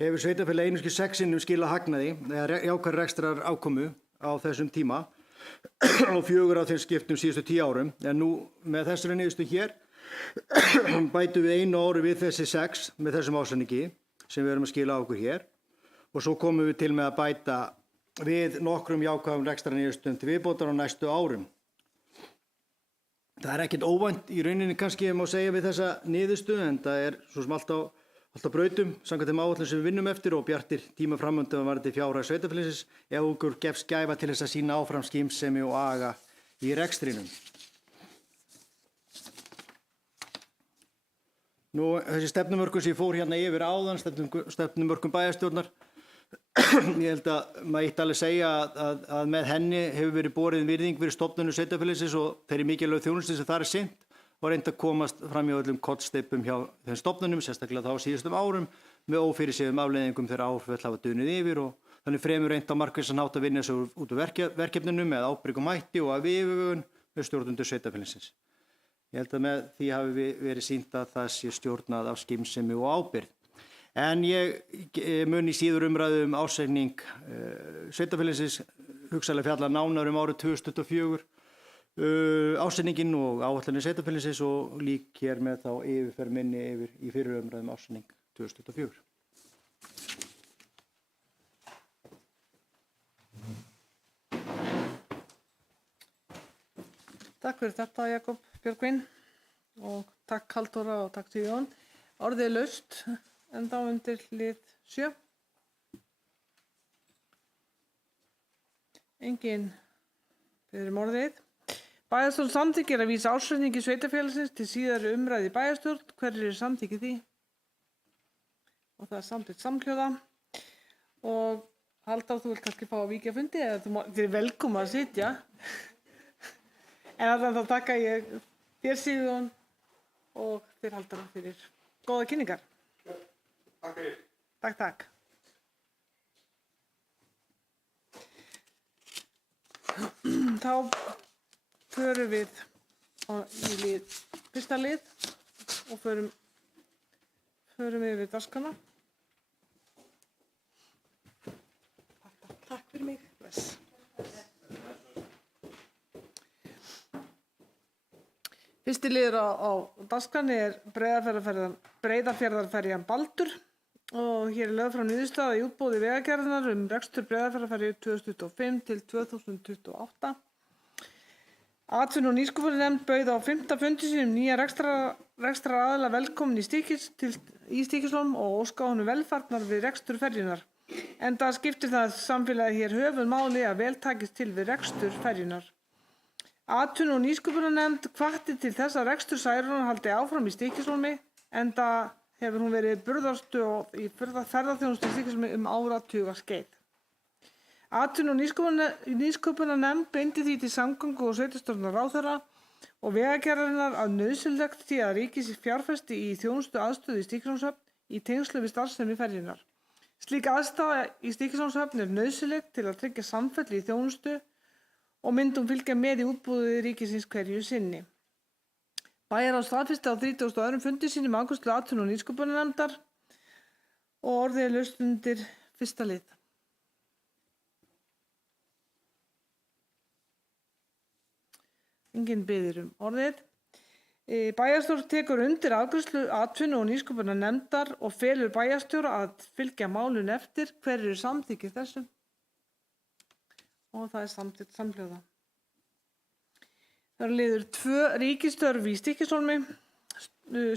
hefur sveitarfélag einungis 6 sinnum skilað hagnaði eða jákvæðri rekstrarafkomu á þessum tíma og 4 af þeim skiptum síðustu 10 árum. En nú með þessari niðurstöðu hér bætum við 1 ári við þessi 6 með þessum ásetningi sem við erum að skila á okkur hér og svo komum við til með að bæta við nokkrum jákvæðum rekstrarniðurstöðum til viðbótar á næstu árum. Það er ekkert óvænt í rauninni kannski má segja við þessa niðurstöðu en það er svo sem alltaf brautum samkvæmt þeim áætlunum sem við vinnum eftir og bjartir tíma framöndu varðandi fjárhag sveitarfélagsins ef okkur gefst gæfa til þess að sýna áfram skynssemi og aga í rekstrinum. Þessi stefnumörkun sem ég fór hérna yfir áðan, stefnumörkun bæjarstjórnar, ég held að maður eitt alveg segja að með henni hefur verið borið virðing fyrir stofnunum sveitarfélagsins og þeirri mikilvægu þjónustu sem þar er sinnt og reynt að komast fram í öllum kollsteypum hjá þeim stofnunum, sérstaklega þá á síðustum árum með ófyrirséðum afleiðingum þegar áföll hafa dunið yfir og þannig fremur reynt á markvissan hátt að vinna sig út úr verkefninu með ábyrgum mætti og af yfirvegun með stjórnendur sveitarfélagsins. Ég held að með því hafi verið sýnt að það sé stjórnað af skynssemi og ábyrgð. En ég mun í síður umræðu ársreikning sveitarfélagsins hugsanlega fjalla nánar árið 2024 ársreikninginn og áætlanir sveitarfélagsins og lík hér með þá yfirferð minni yfir í fyrir umræðum ársreikning 2024. Takk fyrir þetta Jakob Björgvin og takk Halldóra og takk til Jón. Orðið er laust en þá undir hlið 7. Engin fyrir orðið. Bæjarstjórn samþykkir að vísa ársreikningi sveitarfélagsins til síðari umræðu í bæjarstjórn. Hverjir eru samþykkið því? Og það er samþykkt samhljóða. Og Halldór, þú vilt kannski fá að víkja fundi eða þið er velkomin að sitja. En allan þá takka ég þér Sigurjón og þér Halldóra fyrir góða kynningar. Takk fyrir. Takk. Þá förum við í fyrsta lið og förum yfir dagskrána. Takk fyrir mig. Bless. Fyrsti liður á dagskránni er Breiðafjarðarferjan Baldur og hér er lögð fram niðurstaða í útboði Vegagerðarinnar rekstur Breiðafjarðarferju 2025 til 2028. Atvinnu- og nýsköpunarnefnd bauð á 5. fundi sínum nýja rekstraraðila velkomin í Stykkishólm og óska honum velfarnar við rekstur ferjunnar. Enda skiptir það samfélagið hér höfuðmáli að vel takist til við rekstur ferjunnar. Atvinnu- og nýsköpunarnefnd hvatti til þess að rekstur Særúnar haldi áfram í Stykkishólmi enda hefur hún verið burðarstöð í ferðaþjónustu í Stykkishólmi áratugaskeið. Atvinnu- og nýsköpunarnefnd beindi því til samgöngu- og sveitarstjórnarráðherra og Vegagerðarinnar að nauðsynlegt sé að ríkið fjárfesti í þjónustu aðstöðu í Stykkishólmshöfn í tengslu við starfsemi ferjunnar. Slík aðstaða í Stykkishólmshöfn er nauðsynleg til að tryggja samfellu í þjónustu og myndi hún fylgja með í útboði ríkisins hverju sinni. Bæjarráð staðfesti á 32. fundi sínum afgreiðslu atvinnu- og nýsköpunarnefndar og orðið er laust undir 1. lið. Enginn biður orðið. Bæjarstjórn tekur undir afgreiðslu atvinnu- og nýsköpunarnefndar og felur bæjarstjóra að fylgja málinu eftir. Hverjir eru samþykkir þessu? Og það er samþykkt samhljóða. Það er liður 2 ríkisstörf í Stykkishólmi.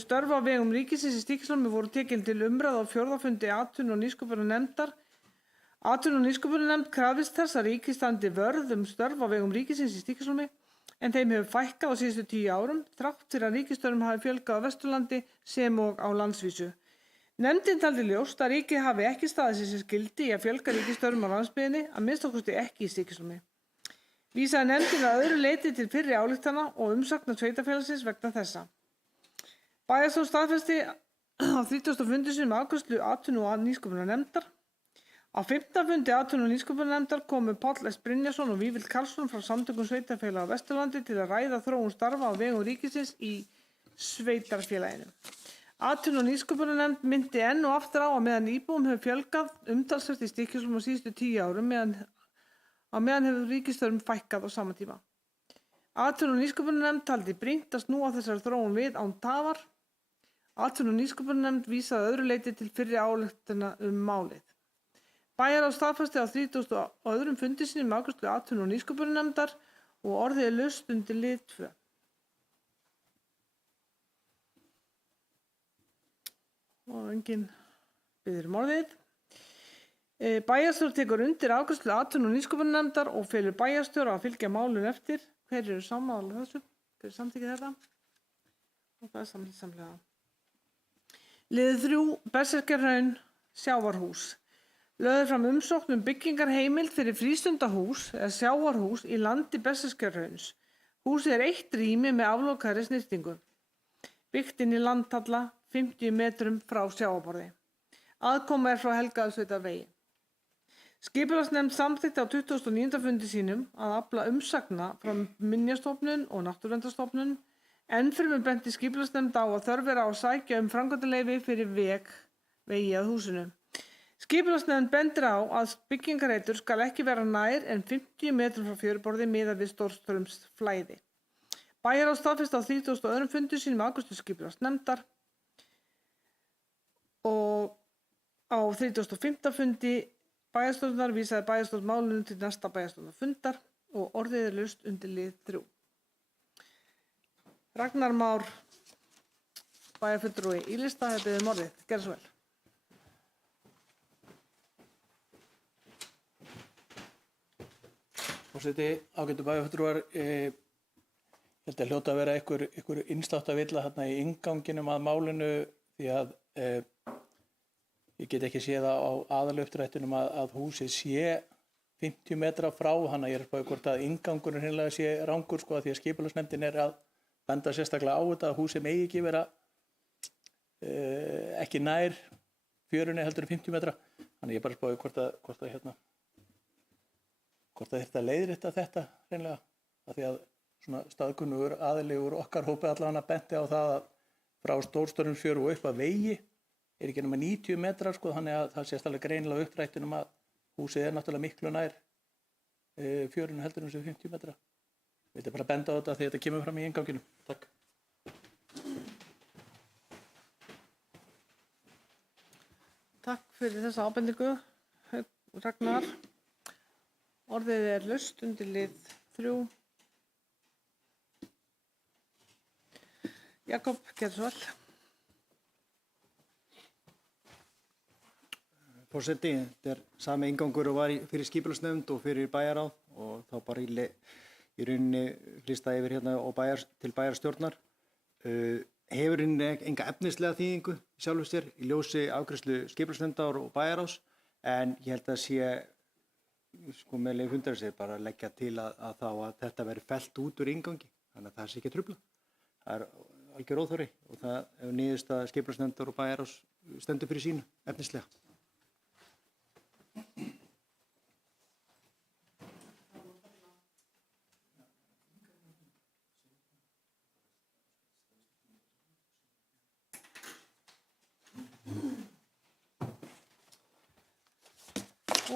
Störf á vegum ríkisins í Stykkishólmi voru tekin til umræðu á 4. fundi atvinnu- og nýsköpunarnefndar. Atvinnu- og nýsköpunarnefnd krafðist þess að ríkið standi vörð störf á vegum ríkisins í Stykkishólmi en þeim hefur fækkað á síðustu 10 árum þrátt fyrir að ríkisstörfum hafi fjölgað á Vesturlandi sem og á landsvísu. Nefndin taldi ljóst að ríkið hafi ekki staðið sér skyldi í að fjölga ríkisstörfum á landsbyggðinni, að minnstakosti ekki í Stykkishólmi. Vísaði nefndin að öðru leyti til fyrri ályktana og umsagna sveitarfélagsins vegna þessa. Bæjarstjórn staðfesti á 30. fundi sínum afgreiðslu atvinnu- og nýsköpunarnefndar. Á 5. fundi atvinnu- og nýsköpunarnefndar komu Páll S. Brynjarsson og Vífill Karlsson frá samtökum sveitarfélaga á Vesturlandi til að ræða þróun starfa á vegum ríkisins í sveitarfélaginu. Atvinnu- og nýsköpunarnefnd myndi enn og aftur á að meðan íbúum hefur fjölgað umtalsvert í Stykkishólmi á síðustu 10 árum á meðan hefur ríkisstörfum fækkað á sama tíma. Atvinnu- og nýsköpunarnefnd taldi brýnt að snúa þessari þróun við án tafar. Atvinnu- og nýsköpunarnefnd vísaði öðru leyti til fyrri ályktana málið. Bæjarráð staðfesti á 32. fundi sínum afgreiðslu atvinnu- og nýsköpunarnefndar og orðið er laust undir lið 2. Og enginn biður orðið. Bæjarstjórn tekur undir afgreiðslu atvinnu- og nýsköpunarnefndar og felur bæjarstjóra að fylgja málinu eftir. Hverjir eru sammála þessu? Hverjir samþykkja þetta? Og það er samhliða. Liður 3, Berserkjahraun, sjávarhús. Lögð fram umsókn byggingarheimild fyrir frístundahús eða sjávarhús í landi Berserkjahrauns. Húsið er 1 rými með aflokaðri snyrtingu. Byggt inn í landtalla 50 metrum frá sjávarborði. Aðkoma er frá Helgaðsveitarvegi. Skipulagsnefnd samþykkti á 29. fundi sínum að afla umsagna frá Minjastofnun og Náttúruverndarstofnun. Enn fremur benti skipulagsnefnd á að þörf er á að sækja framkvæmdaleyfi fyrir vegi að húsinu. Skipulagsnefnd bendir á að byggingareitur skal ekki vera nær en 50 metrum frá fjöruborði miðað við stórstraumsflæði. Bæjarráð staðfesti á 32. fundi sínum afgreiðslu skipulagsnefndar og á 35. fundi bæjarstjórnar vísaði bæjarstjórn málinu til næsta bæjarstjórnarfundar og orðið er laust undir lið 3. Ragnar Már, bæjarfulltrúi í lista, hefur beðið orðið. Gerðu svo vel. Forseti, ágætu bæjarfulltrúar, ég held að hljóta að vera einhver innsláttarvilla þarna í innganginum að málinu því að ég get ekki séð á aðaluppdrættinum að húsið sé 50 metra frá, hann að ég er spáði hvort að inngangurinn hreinlega sé rangur sko, því að skipulagsnefndin er að benda sérstaklega á þetta að húsið megi ekki vera ekki nær fjörunni heldur en 50 metra. Þannig ég bara spáði hvort að þetta leiðrétta þetta hreinlega, af því að svona staðkunnugur aðili úr okkar hópi allavega benti á það að frá Stórstraumsfjöru og upp að vegi er ekki nema 90 metrar sko, þannig að það sést alveg greinilega uppdrættinum að húsið er náttúrulega miklu nær fjörunni heldur en þessu 50 metra. Ég vil bara benda á þetta því þetta kemur fram í innganginum. Takk. Takk fyrir þessa ábendingu, Ragnar. Orðið er laust undir lið 3. Jakob, gerðu svo vel. Forseti, þetta er sami inngangur og var fyrir skipulagsnefnd og fyrir bæjarráð og þá bara í rauninni flýsta yfir hérna til bæjarstjórnar. Hefur enga efnislega þýðingu sjálfur sér í ljósi afgreiðslu skipulagsnefndar og bæjarráðs, en ég held að sé sko með leyfi hundar sér bara leggja til að þetta veri fellt út úr inngangi, þannig að það sé ekki trufla. Það er algjör óþarfi og það hefur niðurstaða skipulagsnefndar og bæjarráðs stendur fyrir sínu efnislega.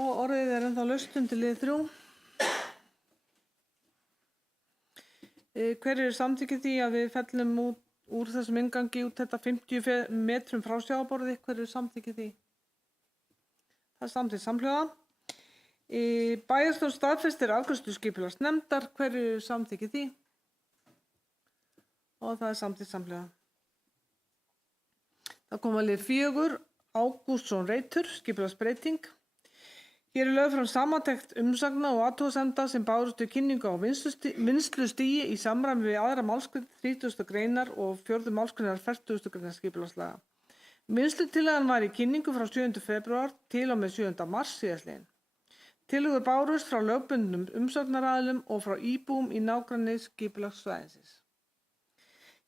Og orðið er ennþá laust undir lið 3. Hver eru samþykkið því að við fellum úr þessum inngangi út þetta 50 metrum frá sjávarborði? Hver eru samþykkið því? Það er samþykkt samhljóða. Bæjarstjórn staðfestir afgreiðslu skipulagsnefndar. Hver eru samþykkið því? Og það er samþykkt samhljóða. Það kom að lið 4, Ágústsson Reitur, skipulagsbreyting. Hér er lögð fram samantekt umsagna og athugasemda sem bárust við kynningu á vinnslustigi í samræmi við 2. málsgrein 30. greinar og 4. málsgreinar 40. greinar skipulagslaga. Vinnslutillagan var í kynningu frá 7. febrúar til og með 7. mars síðastliðinn. Tillögur bárust frá lögbundnum umsagnaraðilum og frá íbúum í nágrenni skipulagssvæðisins.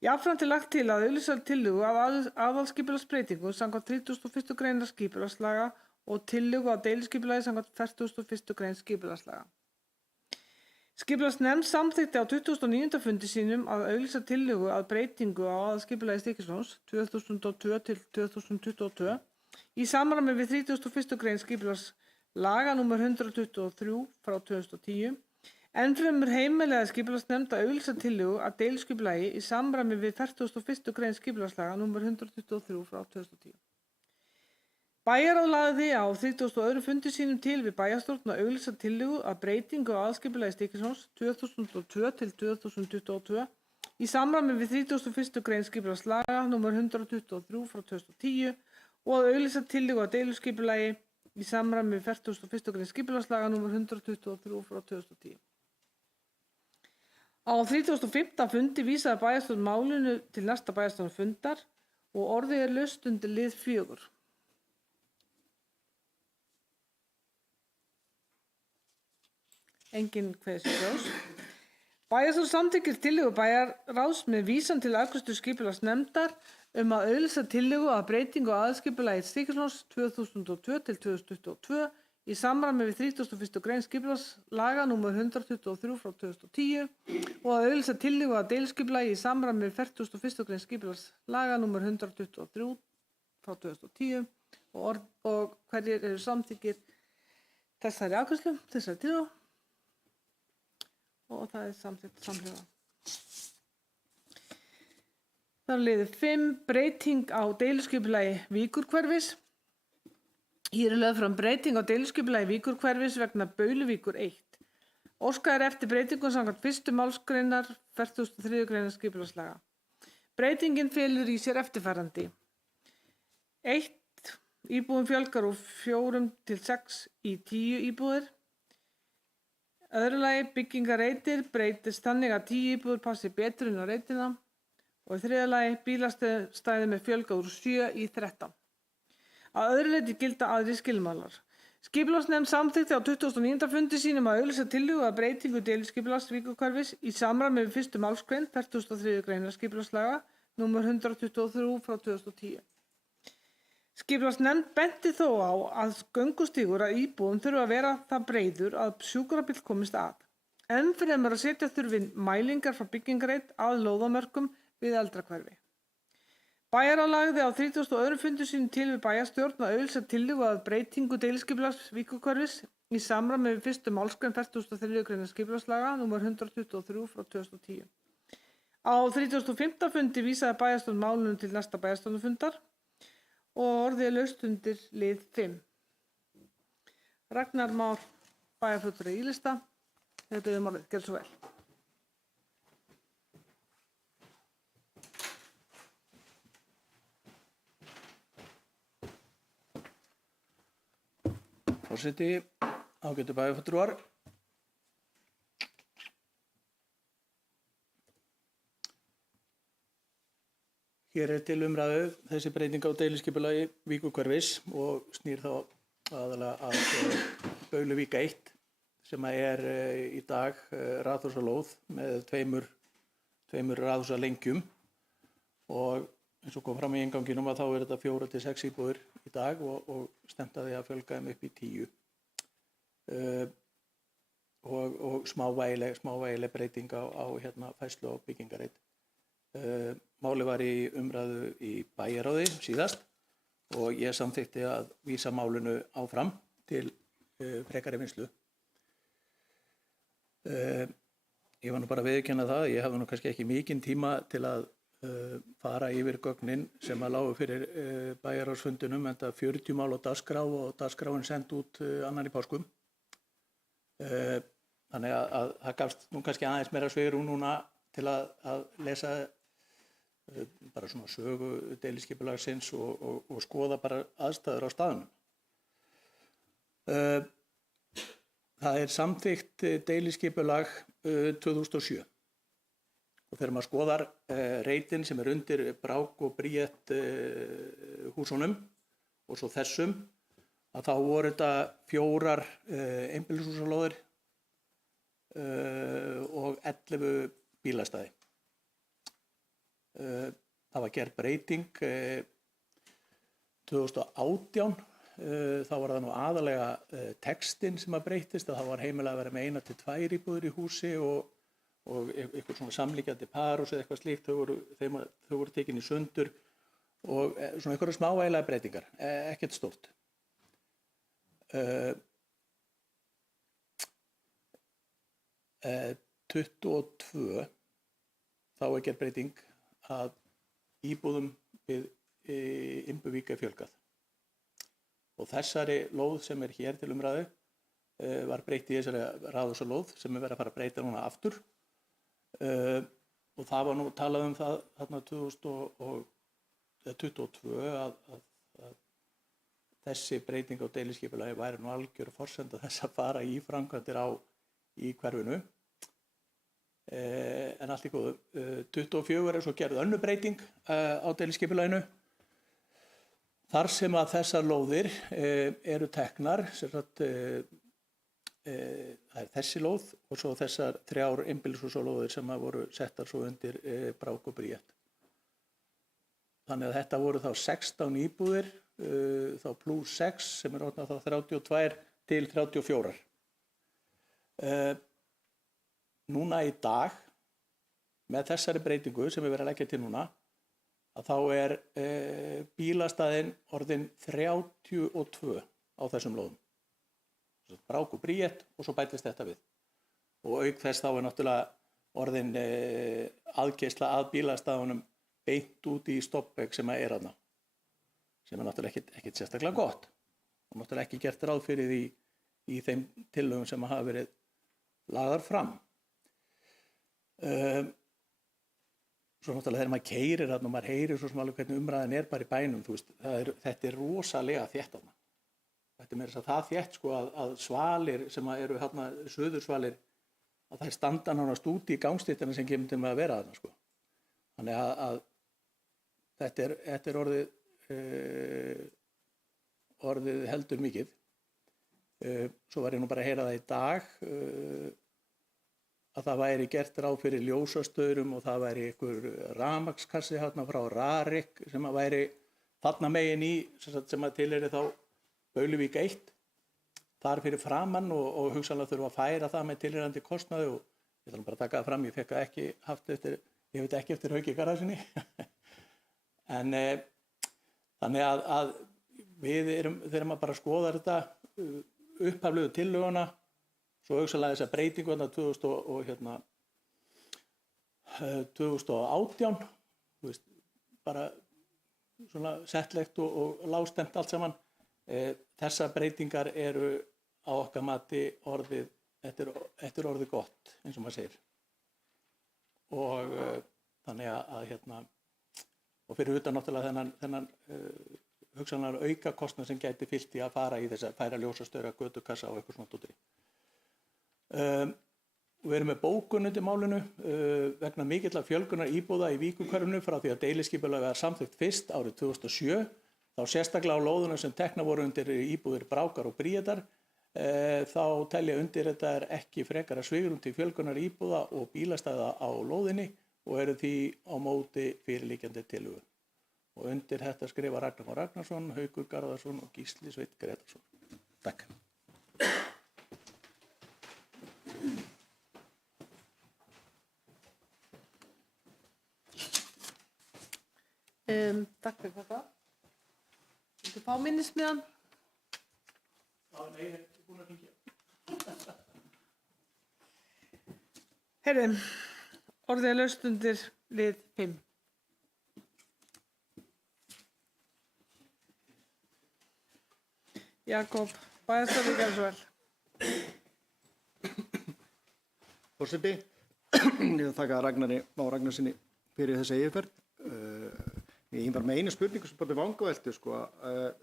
Jafnframt er lagt til að auglýsa tillögu af aðalskipulagsbreytingu samkvæmt 31. greinar skipulagslaga og tillögu á deiliskipulagi samkvæmt 41. grein skipulagslaga. Skipulagsnefnd samþykkti á 29. fundi sínum að auglýsa tillögu að breytingu á aðalskipulagi Stykkishólms 2002 til 2022 í samræmi við 31. grein skipulagslaga nr. 123 frá 2010. Ennfremur heimilaði skipulagsnefnd að auglýsa tillögu að deiliskipulagi í samræmi við 41. grein skipulagslaga nr. 123 frá 2010. Bæjarráð lagði á 32. fundi sínum til við bæjarstjórn að auglýsa tillögu að breytingu á aðalskipulagi Stykkishólms 2002 til 2022 í samræmi við 31. grein skipulagslaga nr. 123 frá 2010 og að auglýsa tillögu að deiliskipulagi í samræmi við 41. grein skipulagslaga nr. 123 frá 2010. Á 35. fundi vísaði bæjarstjórn málinu til næsta bæjarstjórnarfundar og orðið er laust undir lið 4. Engin kveðið sér ljós. Bæjarstjórn samþykkir tillögu bæjarráðs með vísan til afgreiðslu skipulagsnefndar að auglýsa tillögu að breytingu á aðalskipulagi Stykkishólms 2002 til 2022 í samræmi við 31. grein skipulagslaga nr. 123 frá 2010 og að auglýsa tillögu að deiliskipulagi í samræmi við 41. grein skipulagslaga nr. 123 frá 2010 og hverjir eru samþykkir þessari afgreiðslu, þessari tillögu? Og það er samþykkt samhljóða. Það er liður 5, breyting á deiliskipulagi Víkurhverfis. Hér er lögð fram breyting á deiliskipulagi Víkurhverfis vegna Bauluvíkur 1. Óskað er eftir breytingum samkvæmt 1. málsgreinar 43. greinar skipulagslaga. Breytingin felur í sér eftirfarandi. 1. Íbúðum fjölgar úr 4 til 6 í 10 íbúðir. Öðru lagi byggingareitir breytist þannig að 10 íbúðir passi betur inn á reitina og í þriðja lagi bílastæði með fjölgað úr 7 í 13. Að öðru leyti gilda aðrir skilmálar. Skipulagsnefnd samþykkti á 29. fundi sínum að auglýsa tillögu að breytingu deiliskipulags Víkurhverfis í samræmi við 1. málsgrein 43. greinar skipulagslaga nr. 123 frá 2010. Skipulagsnefnd benti þó á að göngustígur að íbúðum þurfa að vera það breiður að sjúkrabíll komist að. Ennfremur að setja þurfi mælingar frá byggingareit að lóðamörkum við eldra-hverfi. Bæjarráð lagði á 32. fundi sínum til við bæjarstjórn að auglýsa tillögu að breytingu deiliskipulags Víkurhverfis í samræmi við 1. málsgrein 43. greinar skipulagslaga nr. 123 frá 2010. Á 35. fundi vísaði bæjarstjórn málunum til næsta bæjarstjórnarfundar og orðið er laust undir lið 5. Ragnar Már, bæjarfulltrúi í lista, þetta er orðið, gerð svo vel. Forseti, ágætu bæjarfulltrúar. Hér er til umræðu þessi breyting á deiliskipulagi Víkurhverfis og snýr þá aðalega að Bauluvík 1 sem er í dag raðhúsalóð með tveimur raðhúsalengjum og eins og kom fram í innganginum að þá þetta 4 til 6 íbúðir í dag og stefnt að því að fjölga þeim upp í 10. Og smávægileg breyting á færslu á byggingareit. Málið var í umræðu í bæjarráði síðast og ég samþykkti að vísa málinu áfram til frekari vinnslu. Ég var nú bara að viðurkenna það, ég hafði nú kannski ekki mikinn tíma til að fara yfir gögnin sem að lágu fyrir bæjarráðsfundinum, enda 40 mál á dagskrá og dagskráin send út annan í páskum. Þannig að það gafst nú kannski aðeins meira svigrúm núna til að lesa bara svona sögu deiliskipulagsins og skoða bara aðstæður á staðnum. Það er samþykkt deiliskipulag 2007 og þegar maður skoðar reitin sem er undir Brák og Bríet húsunum og svo þessum, að þá voru þetta 4 einbýlishúsalóðir og 11 bílastæði. Það var gerð breyting 2018, þá var það nú aðalega textinn sem að breytist, að það var heimilega að vera með 1 til 2 íbúðir í húsi og eitthvað svona samlíkjandi parhús eða eitthvað slíkt, þau voru tekin í sundur og svona einhverja smávægilega breytingar, ekkert stórt. 22 þá er gerð breyting að íbúðum við Imbuvík er fjölgað. Og þessari lóð sem er hér til umræðu var breytt í þessari ráðhúsalóð sem er verið að fara að breyta núna aftur. Og það var nú talað um það þarna 2022 að þessi breyting á deiliskipulagi væri nú algjör forsenda þess að fara í framkvæmdir í hverfinu. En allt í góðu. 24 er svo gerð önnur breyting á deiliskipulaginu. Þar sem að þessar lóðir eru teknar, það er þessi lóð og svo þessar 3 einbýlishúsalóðir sem voru settar svo undir Brák og Bríet. Þannig að þetta voru þá 16 íbúðir, þá plus 6 sem er orðnar þá 32 til 34. Núna í dag, með þessari breytingu sem við verðum að leggja til núna, að þá er bílastæðin orðin 32 á þessum lóðum. Brák og Bríet og svo bætist þetta við. Og auk þess þá er náttúrulega orðin aðkeyrsla að bílastæðunum beint út í Stoppbekk sem er þarna. Sem er náttúrulega ekkert sérstaklega gott. Og náttúrulega ekki gert ráð fyrir því í þeim tillögum sem hafa verið lagðar fram. Svo náttúrulega þegar maður keyrir þarna og maður heyrir svo sem alveg hvernig umræðan er bara í bænum, þú veist, þetta er rosalega þétt þarna. Þetta er meira þess að það þétt sko að svalir sem eru hérna suðursvalir, að þær standa nánast úti í gangstéttina sem kemur til með að vera þarna sko. Þannig að þetta er orðið heldur mikið. Svo var ég nú bara að heyra það í dag að það væri gert ráð fyrir ljósastöðurum og það væri einhver rafmagnskassi hérna frá Rarik sem að væri þarna megin í sem að tilheyri þá Bauluvík 1 þar fyrir framann og hugsanlega þurfa að færa það með tilheyrandi kostnaði og ég ætla bara að taka það fram, ég fekk ekki haft eftir, ég veit ekki eftir Hauki Garðarsinni en þannig að við þegar maður bara skoðar þetta upphaflegu tillöguna svo hugsanlega þessa breytingu 2018, þú veist, bara svona settlegt og lágstemt allt saman. Þessar breytingar eru á okkar mati orðið, þetta er orðið gott, eins og maður segir. Og þannig að og fyrir utan náttúrulega þennan hugsanlega auka kostnað sem gæti fylgt í að fara í þess að færa ljósastöðra, götukassa og eitthvað svona dóttir. Við erum með bókun undir málinu vegna mikillar fjölgunar íbúða í Víkurhverfinu frá því að deiliskipulag var samþykkt fyrst árið 2007, þá sérstaklega á lóðunum sem tekna voru undir íbúðir Brákar og Bríetar, þá telja undir þetta ekki frekara svigrúm til fjölgunar íbúða og bílastæða á lóðinni og eru því á móti fyrirliggjandi tillögu. Og undir þetta skrifa Ragnar Már Ragnarsson, Haukur Garðarsson og Gísli Sveinn Gretarsson. Takk. Takk fyrir þetta. Viltu fá minnismiðan? Já, nei, ég er búin að hringja. Heyrðu, orðið er laust undir lið 5. Jakob, bæjarstjóri, gerðu svo vel. Forseti, ég vil þakka Ragnari Má Ragnarssoni fyrir þessa yfirferð. Ég var með einu spurningu sem bara vangaveltu, sko.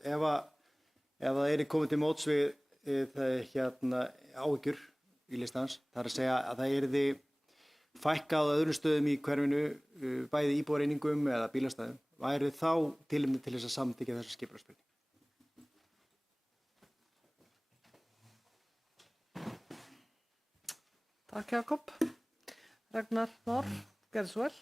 Ef það er komið til móts við áhyggjur í listans, það er að segja að það yrði fækkað á öðrum stöðum í hverfinu, bæði íbúareiningum eða bílastæðum, væri þá tilefni til þess að samþykkja þessa skipulagsbreytingu? Takk, Jakob. Ragnar Már, gerðu svo vel.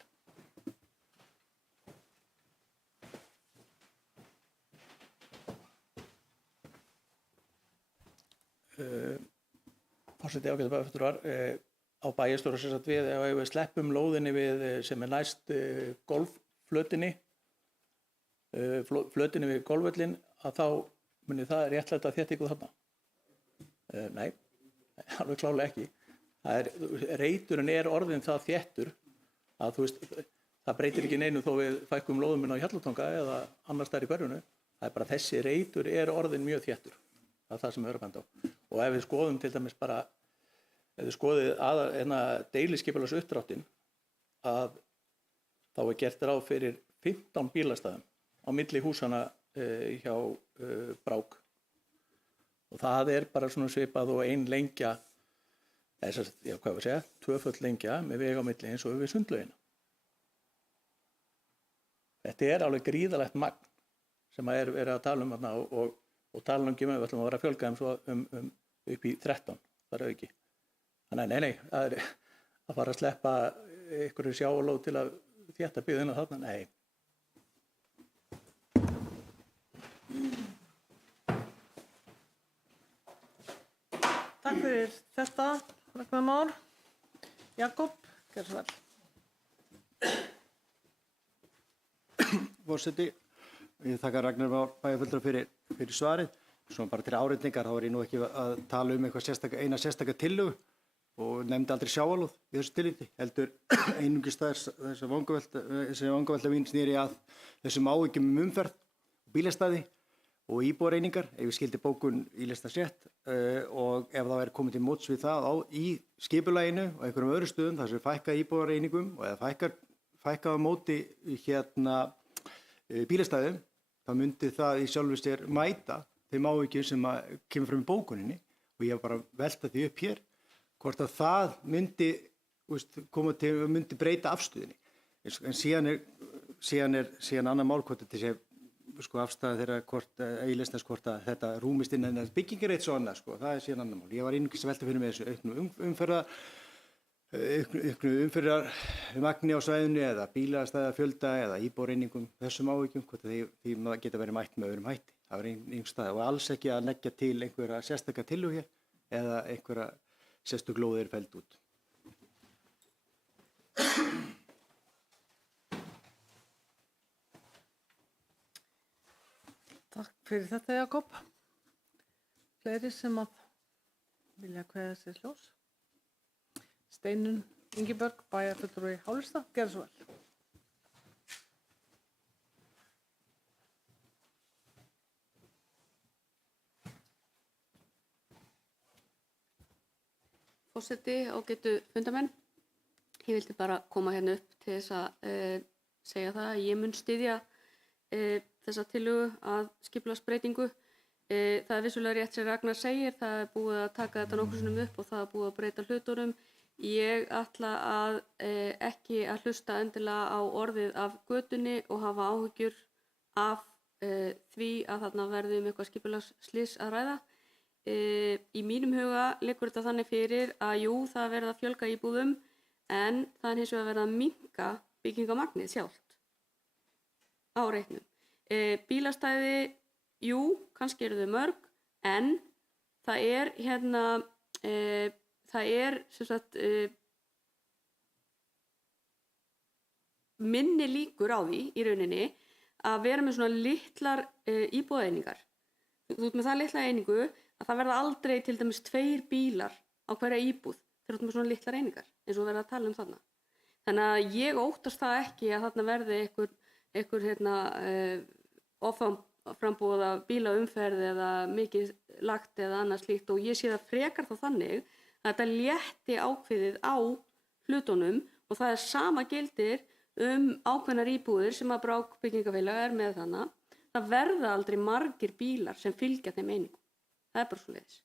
Forseti ágætu bæjarfulltrúar, á bæjarstjóra sem sagt við, ef við sleppum lóðinni við sem er næst golfflötinni, flötinni við golfvöllin, að þá muni það réttlæta þéttingu þarna. Nei, alveg klárlega ekki. Reiturinn er orðinn það þéttur að þú veist, það breytir ekki neinu þó við fækkum lóðum inn á Hjallatanga eða annars staðar í hverfinu. Það er bara þessi reitur er orðinn mjög þéttur. Það er það sem við erum að benda á. Og ef við skoðum til dæmis bara, ef við skoðum deiliskipulagsuppdráttinn, að þá er gert ráð fyrir 15 bílastæðum á milli húsana hjá Brák. Og það er bara svona svipað og ein lengja, tvöföld lengja með veg á milli eins og við sundlaugina. Þetta er alveg gríðalegt magn sem er verið að tala um þarna og tala um við ætlum að vera að fjölga þeim svo upp í 13, þar auki. Þannig nei, það er að fara að sleppa einhverju sjávarlóð til að þétta byggðina þarna, nei. Takk fyrir þetta, Ragnar Már. Jakob, gerðu svo vel. Forseti, ég þakka Ragnar Már bæjarfulltrúa fyrir svarið. Svona bara til áreitningar, þá var ég nú ekki að tala um eina sérstaka tillögu og nefndi aldrei sjávarlóð í þessu tilliti. Heldur einungis þessi vangavelta mín snýri að þessum áhyggjum umferð, bílastæði og íbúareiningar, ef ég skildi bókun í lista rétt, og ef það væri komið til móts við það í skipulaginu og einhverjum öðrum stöðum þar sem fækkað íbúareiningum og eða fækkað á móti bílastæðum, þá myndi það í sjálfu sér mæta þeim áhyggjum sem kemur fram í bókuninni og ég hef bara veltað því upp hér hvort að það myndi myndi breyta afstöðinni. En síðan annar mál hvort þetta sé afstæða þeirra hvort að þetta rúmist inn en byggingir eitt svo annað, það er síðan annar mál. Ég var einungis að velta fyrir mig þessu auknu umferðarmagni á svæðinu eða bílastæðafjölda eða íbúareiningum þessum áhyggjum, hvort því geta verið mætt með öðrum hætti. Það var einhvers stað og alls ekki að leggja til einhverja sérstaka tillögu hér eða einhverja sérstök lóðir felld út. Takk fyrir þetta, Jakob. Fleiri sem að vilja kveðja sér hljóðs. Steinunn Ingibjörg, bæjarfulltrúi Hálfstað, gerðu svo vel. Forseti, ágætu fundarmenn. Ég vildi bara koma hérna upp til þess að segja það að ég mun styðja þessa tillögu að skipulagsbreytingu. Það er vissulega rétt sem Ragnar segir, það er búið að taka þetta nokkrum sinnum upp og það er búið að breyta hlutunum. Ég ætla að ekki að hlusta endilega á orðið af götunni og hafa áhyggjur af því að þarna verði eitthvað skipulagsslys að ræða. Í mínum huga liggur þetta þannig fyrir að jú, það verða að fjölga íbúðum. en það er hins vegar verið að minnka byggingarmagnið sjálft á reitnum. Bílastæði, jú, kannski eru þau mörg, en það er það er sem sagt minni líkur á því í rauninni að vera með svona litlar íbúðaeiningar. Þú ert með það litla einingu að það verða aldrei til dæmis 2 bílar á hverja íbúð þegar þú ert með svona litlar einingar eins og verða að tala um þarna. Þannig að ég óttast það ekki að þarna verði einhver offramboð af bílaumferð eða mikið lagt eða annað slíkt og ég sé það frekar þá þannig að þetta létti ákveðið á hlutunum og það er sama gildir ákveðnar íbúðir sem að Brák byggingafélag er með þannig. Það verða aldrei margir bílar sem fylgja þeim einingum. Það er bara svoleiðis.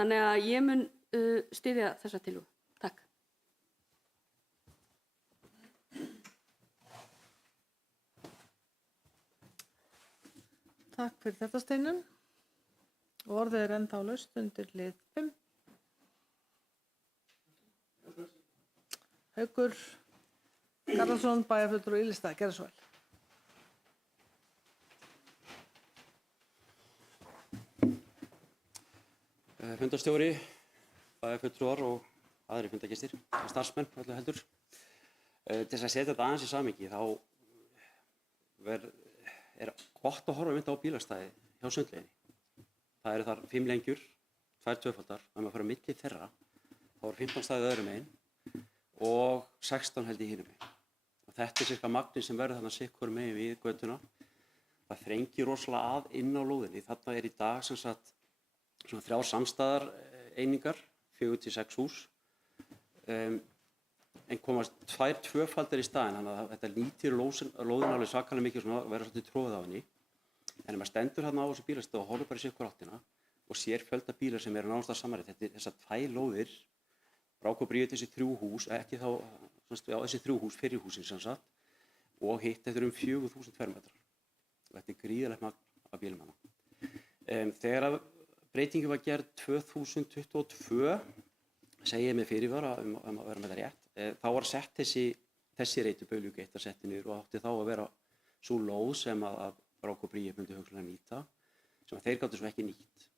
Þannig að ég mun styðja þessa tillögu. Takk. Takk fyrir þetta Steinunn. Orðið er ennþá laust undir lið 5. Haukur Garðarsson, bæjarfulltrúi Ylistað, gerðu svo vel. Fundarstjóri, bæjarfulltrúar og aðrir fundargestir, starfsmenn öllu heldur. Til þess að setja þetta aðeins í samhengi þá er gott að horfa mynda á bílastæði hjá Sundlauginni. Það eru þar 5 lengjur, 2 tvöfaldar, ef maður fara á milli þeirra, þá eru 15 staðið öðrum megin og 16 held í hinum megin. Og þetta er cirka magnið sem verður þarna sikkur megin við götuna. Það þrengir rosalega að inn á lóðinni. Þarna er í dag sem sagt svona 3 samstæðar einingar, 4 til 6 hús. En komast 2 tvöfaldar í staðinn, þannig að þetta nýtir lóðina alveg svakalega mikið svona og verður svolítið tróðið á henni. En ef maður stendur þarna á þessu bílastæði og horfir bara í sikkur áttina og sér fjölda bílar sem eru nánast að samanrið, þessar 2 lóðir, Brák og Bríet þessi 3 hús, ekki þá, þessi 3 hús, fyrir húsin sem sagt, og hitt þetta 4.000 fermetrar. Þetta er gríðarlegt magn af bílum hana. Þegar breytingin var gerð 2022, segi ég með fyrirvara að vera með það rétt, þá var sett þessi reiti Baulugeitt að setja niður og átti þá að vera svo lóð sem að Brák og Bríet myndi hugsanlega nýta, sem að þeir gátu svo ekki nýtt.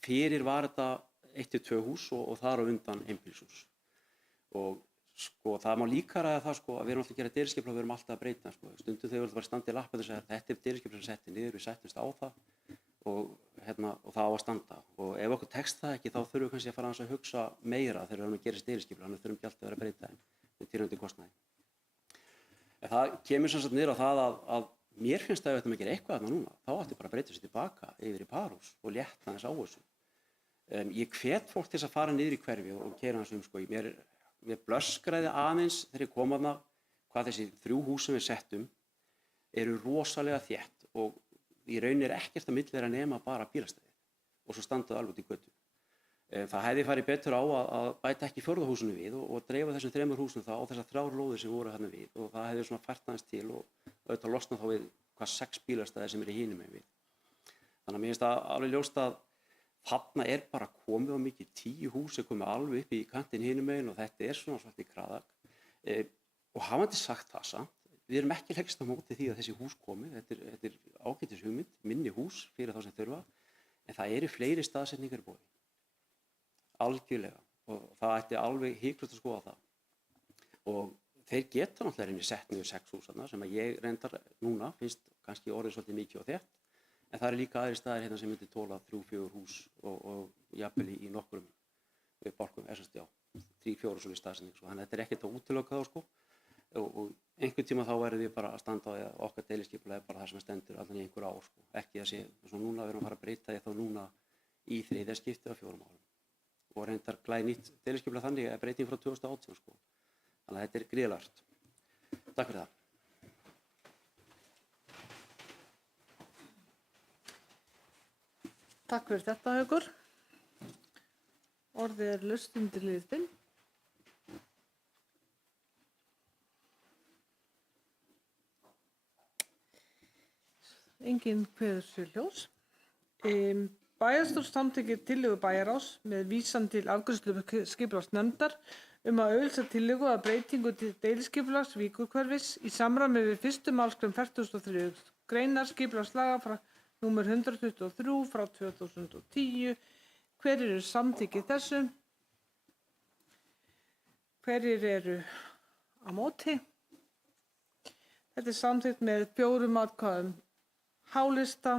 Fyrir var þetta 1-2 hús og þar á undan einbýlishús. Og sko það má líka ræða það sko að við erum alltaf að gera deiliskipulag og við erum alltaf að breyta sko. Stundum þegar við bara standa í lappirnar og segja þetta er deiliskipulag sem setti niður, við settumst á það og það á að standa. Og ef okkur tekst það ekki þá þurfum við kannski að fara að hugsa meira þegar við erum að gera deiliskipulag, þannig þurfum ekki alltaf að vera að breyta þeim með tilheyrandi kostnaði. En það kemur sem sagt niður á það að mér finnst að ef við ættum að gera eitthvað þarna núna, þá ætti bara að breyta sér tilbaka yfir í parhús og létta aðeins á þessu. Ég hvet fólk til að fara niður í hverfi og keyra aðeins sko. Mér blöskraði aðeins þegar ég kom þarna hvað þessi 3 hús sem við settum eru rosalega þétt og í raun er ekkert að milli þeirra nema bara bílastæði og svo standaðu alveg út í götu. Það hefði farið betur á að bæta ekki 4. húsinu við og dreifa þessum 3 húsum þá á þessar 3 lóðir sem voru hérna við og það hefði svona fært aðeins til og auðvitað losnað þá við hvað 6 bílastæði sem eru hinum megin við. Þannig að mér finnst það alveg ljóst að þarna er bara komið á mikið 10 hús sem komið alveg upp í kantinn hinum megin og þetta er svona svolítið kraðak. Og hafandi sagt það samt, við erum ekki leggst á móti því að þessi hús komi, þetta er ágætis hugmynd, minni hús fyrir þá sem þurfa, en það eru fleiri staðsetningar í boði. Algjörlega og það ætti alveg hiklaust að skoða það. Og þeir geta náttúrulega reyni sett niður 6 hús þarna sem að ég reyndar núna finnst kannski orðið svolítið mikið og þétt. En það eru líka aðrir staðir hérna sem myndir tóla 3-4 hús og jafnvel í nokkrum bálkum, 3-4 svona staðsetning. Þannig að þetta er ekkert að útilokka þá sko. Og einhvern tíma þá verðum við bara að standa á því að okkar deiliskipulag bara það sem stendur allan í einhver ár sko. Ekki að sé, eins og núna við erum að fara að breyta því þá núna í 3. skiptið á 4 árum. Og reyndar glænýtt deiliskipulag þannig að breyting frá 2018 sko. Þannig að þetta er gríðarlegt. Takk fyrir það. Takk fyrir þetta, Haukur. Orðið er laust undir lið 5. Enginn kveður sér ljós. Bæjarstjórn samþykkir tillögu bæjarráðs með vísan til afgreiðslu skipulagsnefndar um að auglýsa tillögu að breytingu til deiliskipulags Víkurhverfis í samræmi við 1. málsgrein 43. greinar skipulagslaga frá númer 123 frá 2010. Hverjir eru samþykkið þessu? Hverjir eru á móti? Þetta er samþykkt með 4 atkvæðum hálista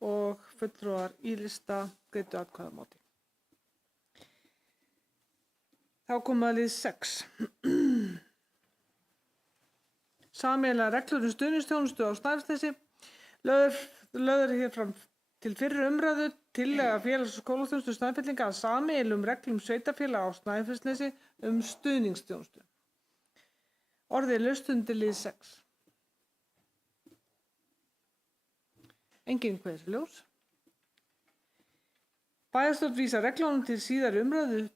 og fulltrúar í-lista greiddu atkvæði á móti. Þá komum við að lið 6. Sameiginlegar reglur stuðningsþjónustu á Snæfellsnesi. Lögð hér fram til fyrri umræðu tillaga félags- og skólaþjónustu Snæfellinga að sameiginlegum reglum sveitarfélaga á Snæfellsnesi stuðningsþjónustu. Orðið er laust undir lið 6. Enginn kveður ljós. Bæjarstjórn vísar reglunum til síðari umræðu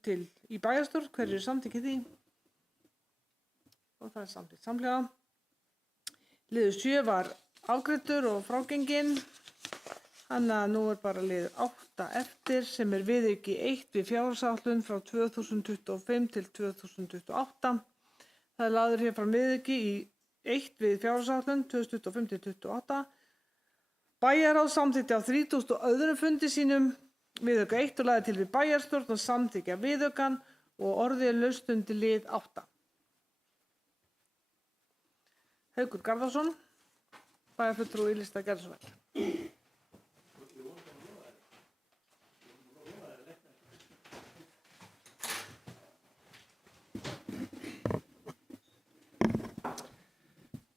í bæjarstjórn. Hverjir eru samþykkið því? Og það er samþykkt samhliða. Liður 7 var afgreiddur og frágenginn. Þannig að nú er bara liður 8 eftir sem er viðauki 1 við fjárhagsáætlun frá 2025 til 2028. Það er lagður hér fram viðauki í 1 við fjárhagsáætlun 2025 til 2028. Bæjarráð samþykkti á 32. fundi sínum viðauka 1 og lagði til við bæjarstjórn og samþykkja viðaukann og orðið er laust undir lið 8. Haukur Garðarsson, bæjarfulltrúi í-lista Gerðsvall.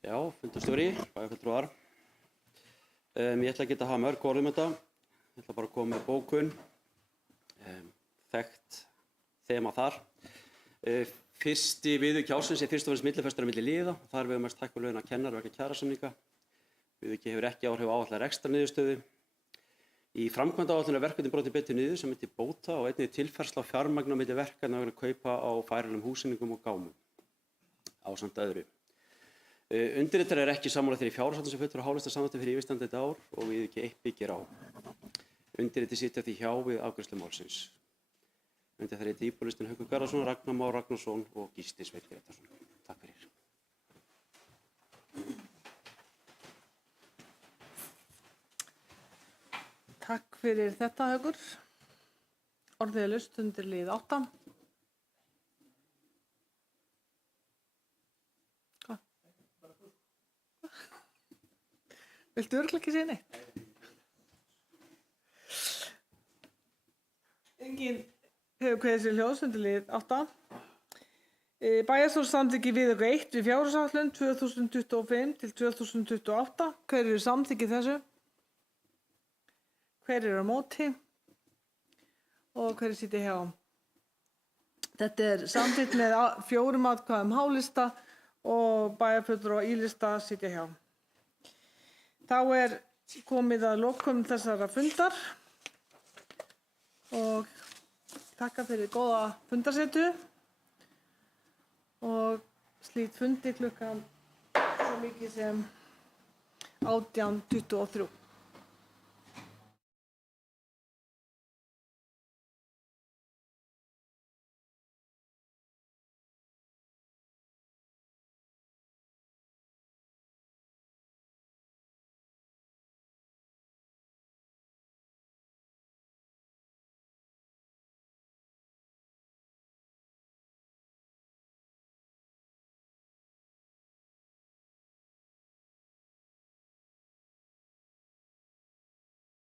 Já, fundarstjóri, bæjarfulltrúar. Ég ætla ekki að hafa mörg orð þetta. Ég ætla bara að koma með bókun. Þekkt þema þar. Fyrsti viðauki ársins er fyrst og fremst millifærsla milli liða. Þar við mest hækkun launa kennara vegna kjarasamninga. Viðauki hefur ekki áhrif á áætlaða rekstrarniðurstöðu. Í framkvæmdaáætlun er verkefni brotið betur niður sem til bóta og einnig tilfærsla á fjármagni á milli verkefna vegna kaupa á færanlegum húseiningum og gámum ásamt öðru. Undirritar er ekki sammála þeirri fjárhagsáætlun sem fulltrúar hálista samþykkti fyrir yfirstandandi ár og viðauki 1 byggir á. Undirriti sitja því hjá við afgreiðslu málsins. Undir það riti íbúalistin Haukur Garðarsson, Ragnar Már Ragnarsson og Gísli Sveinn Grétarsson. Takk fyrir. Takk fyrir þetta, Haukur. Orðið er laust undir lið 8. Hvað? Viltu örugglega ekki segja neitt? Enginn hefur kveðið sér hljóðs undir lið 8. Bæjarstjórn samþykki viðauka 1 við fjárhagsáætlun 2025 til 2028. Hverjir eru samþykkið þessu? Hverjir eru á móti? Og hverjir sitja hjá? Þetta er samþykkt með 4 atkvæðum hálista og bæjarfulltrúar og í-lista sitja hjá. Þá er komið að lokum þessara fundar og takka fyrir góða fundarsetu og slít fundi klukkan svo mikið sem 18:23.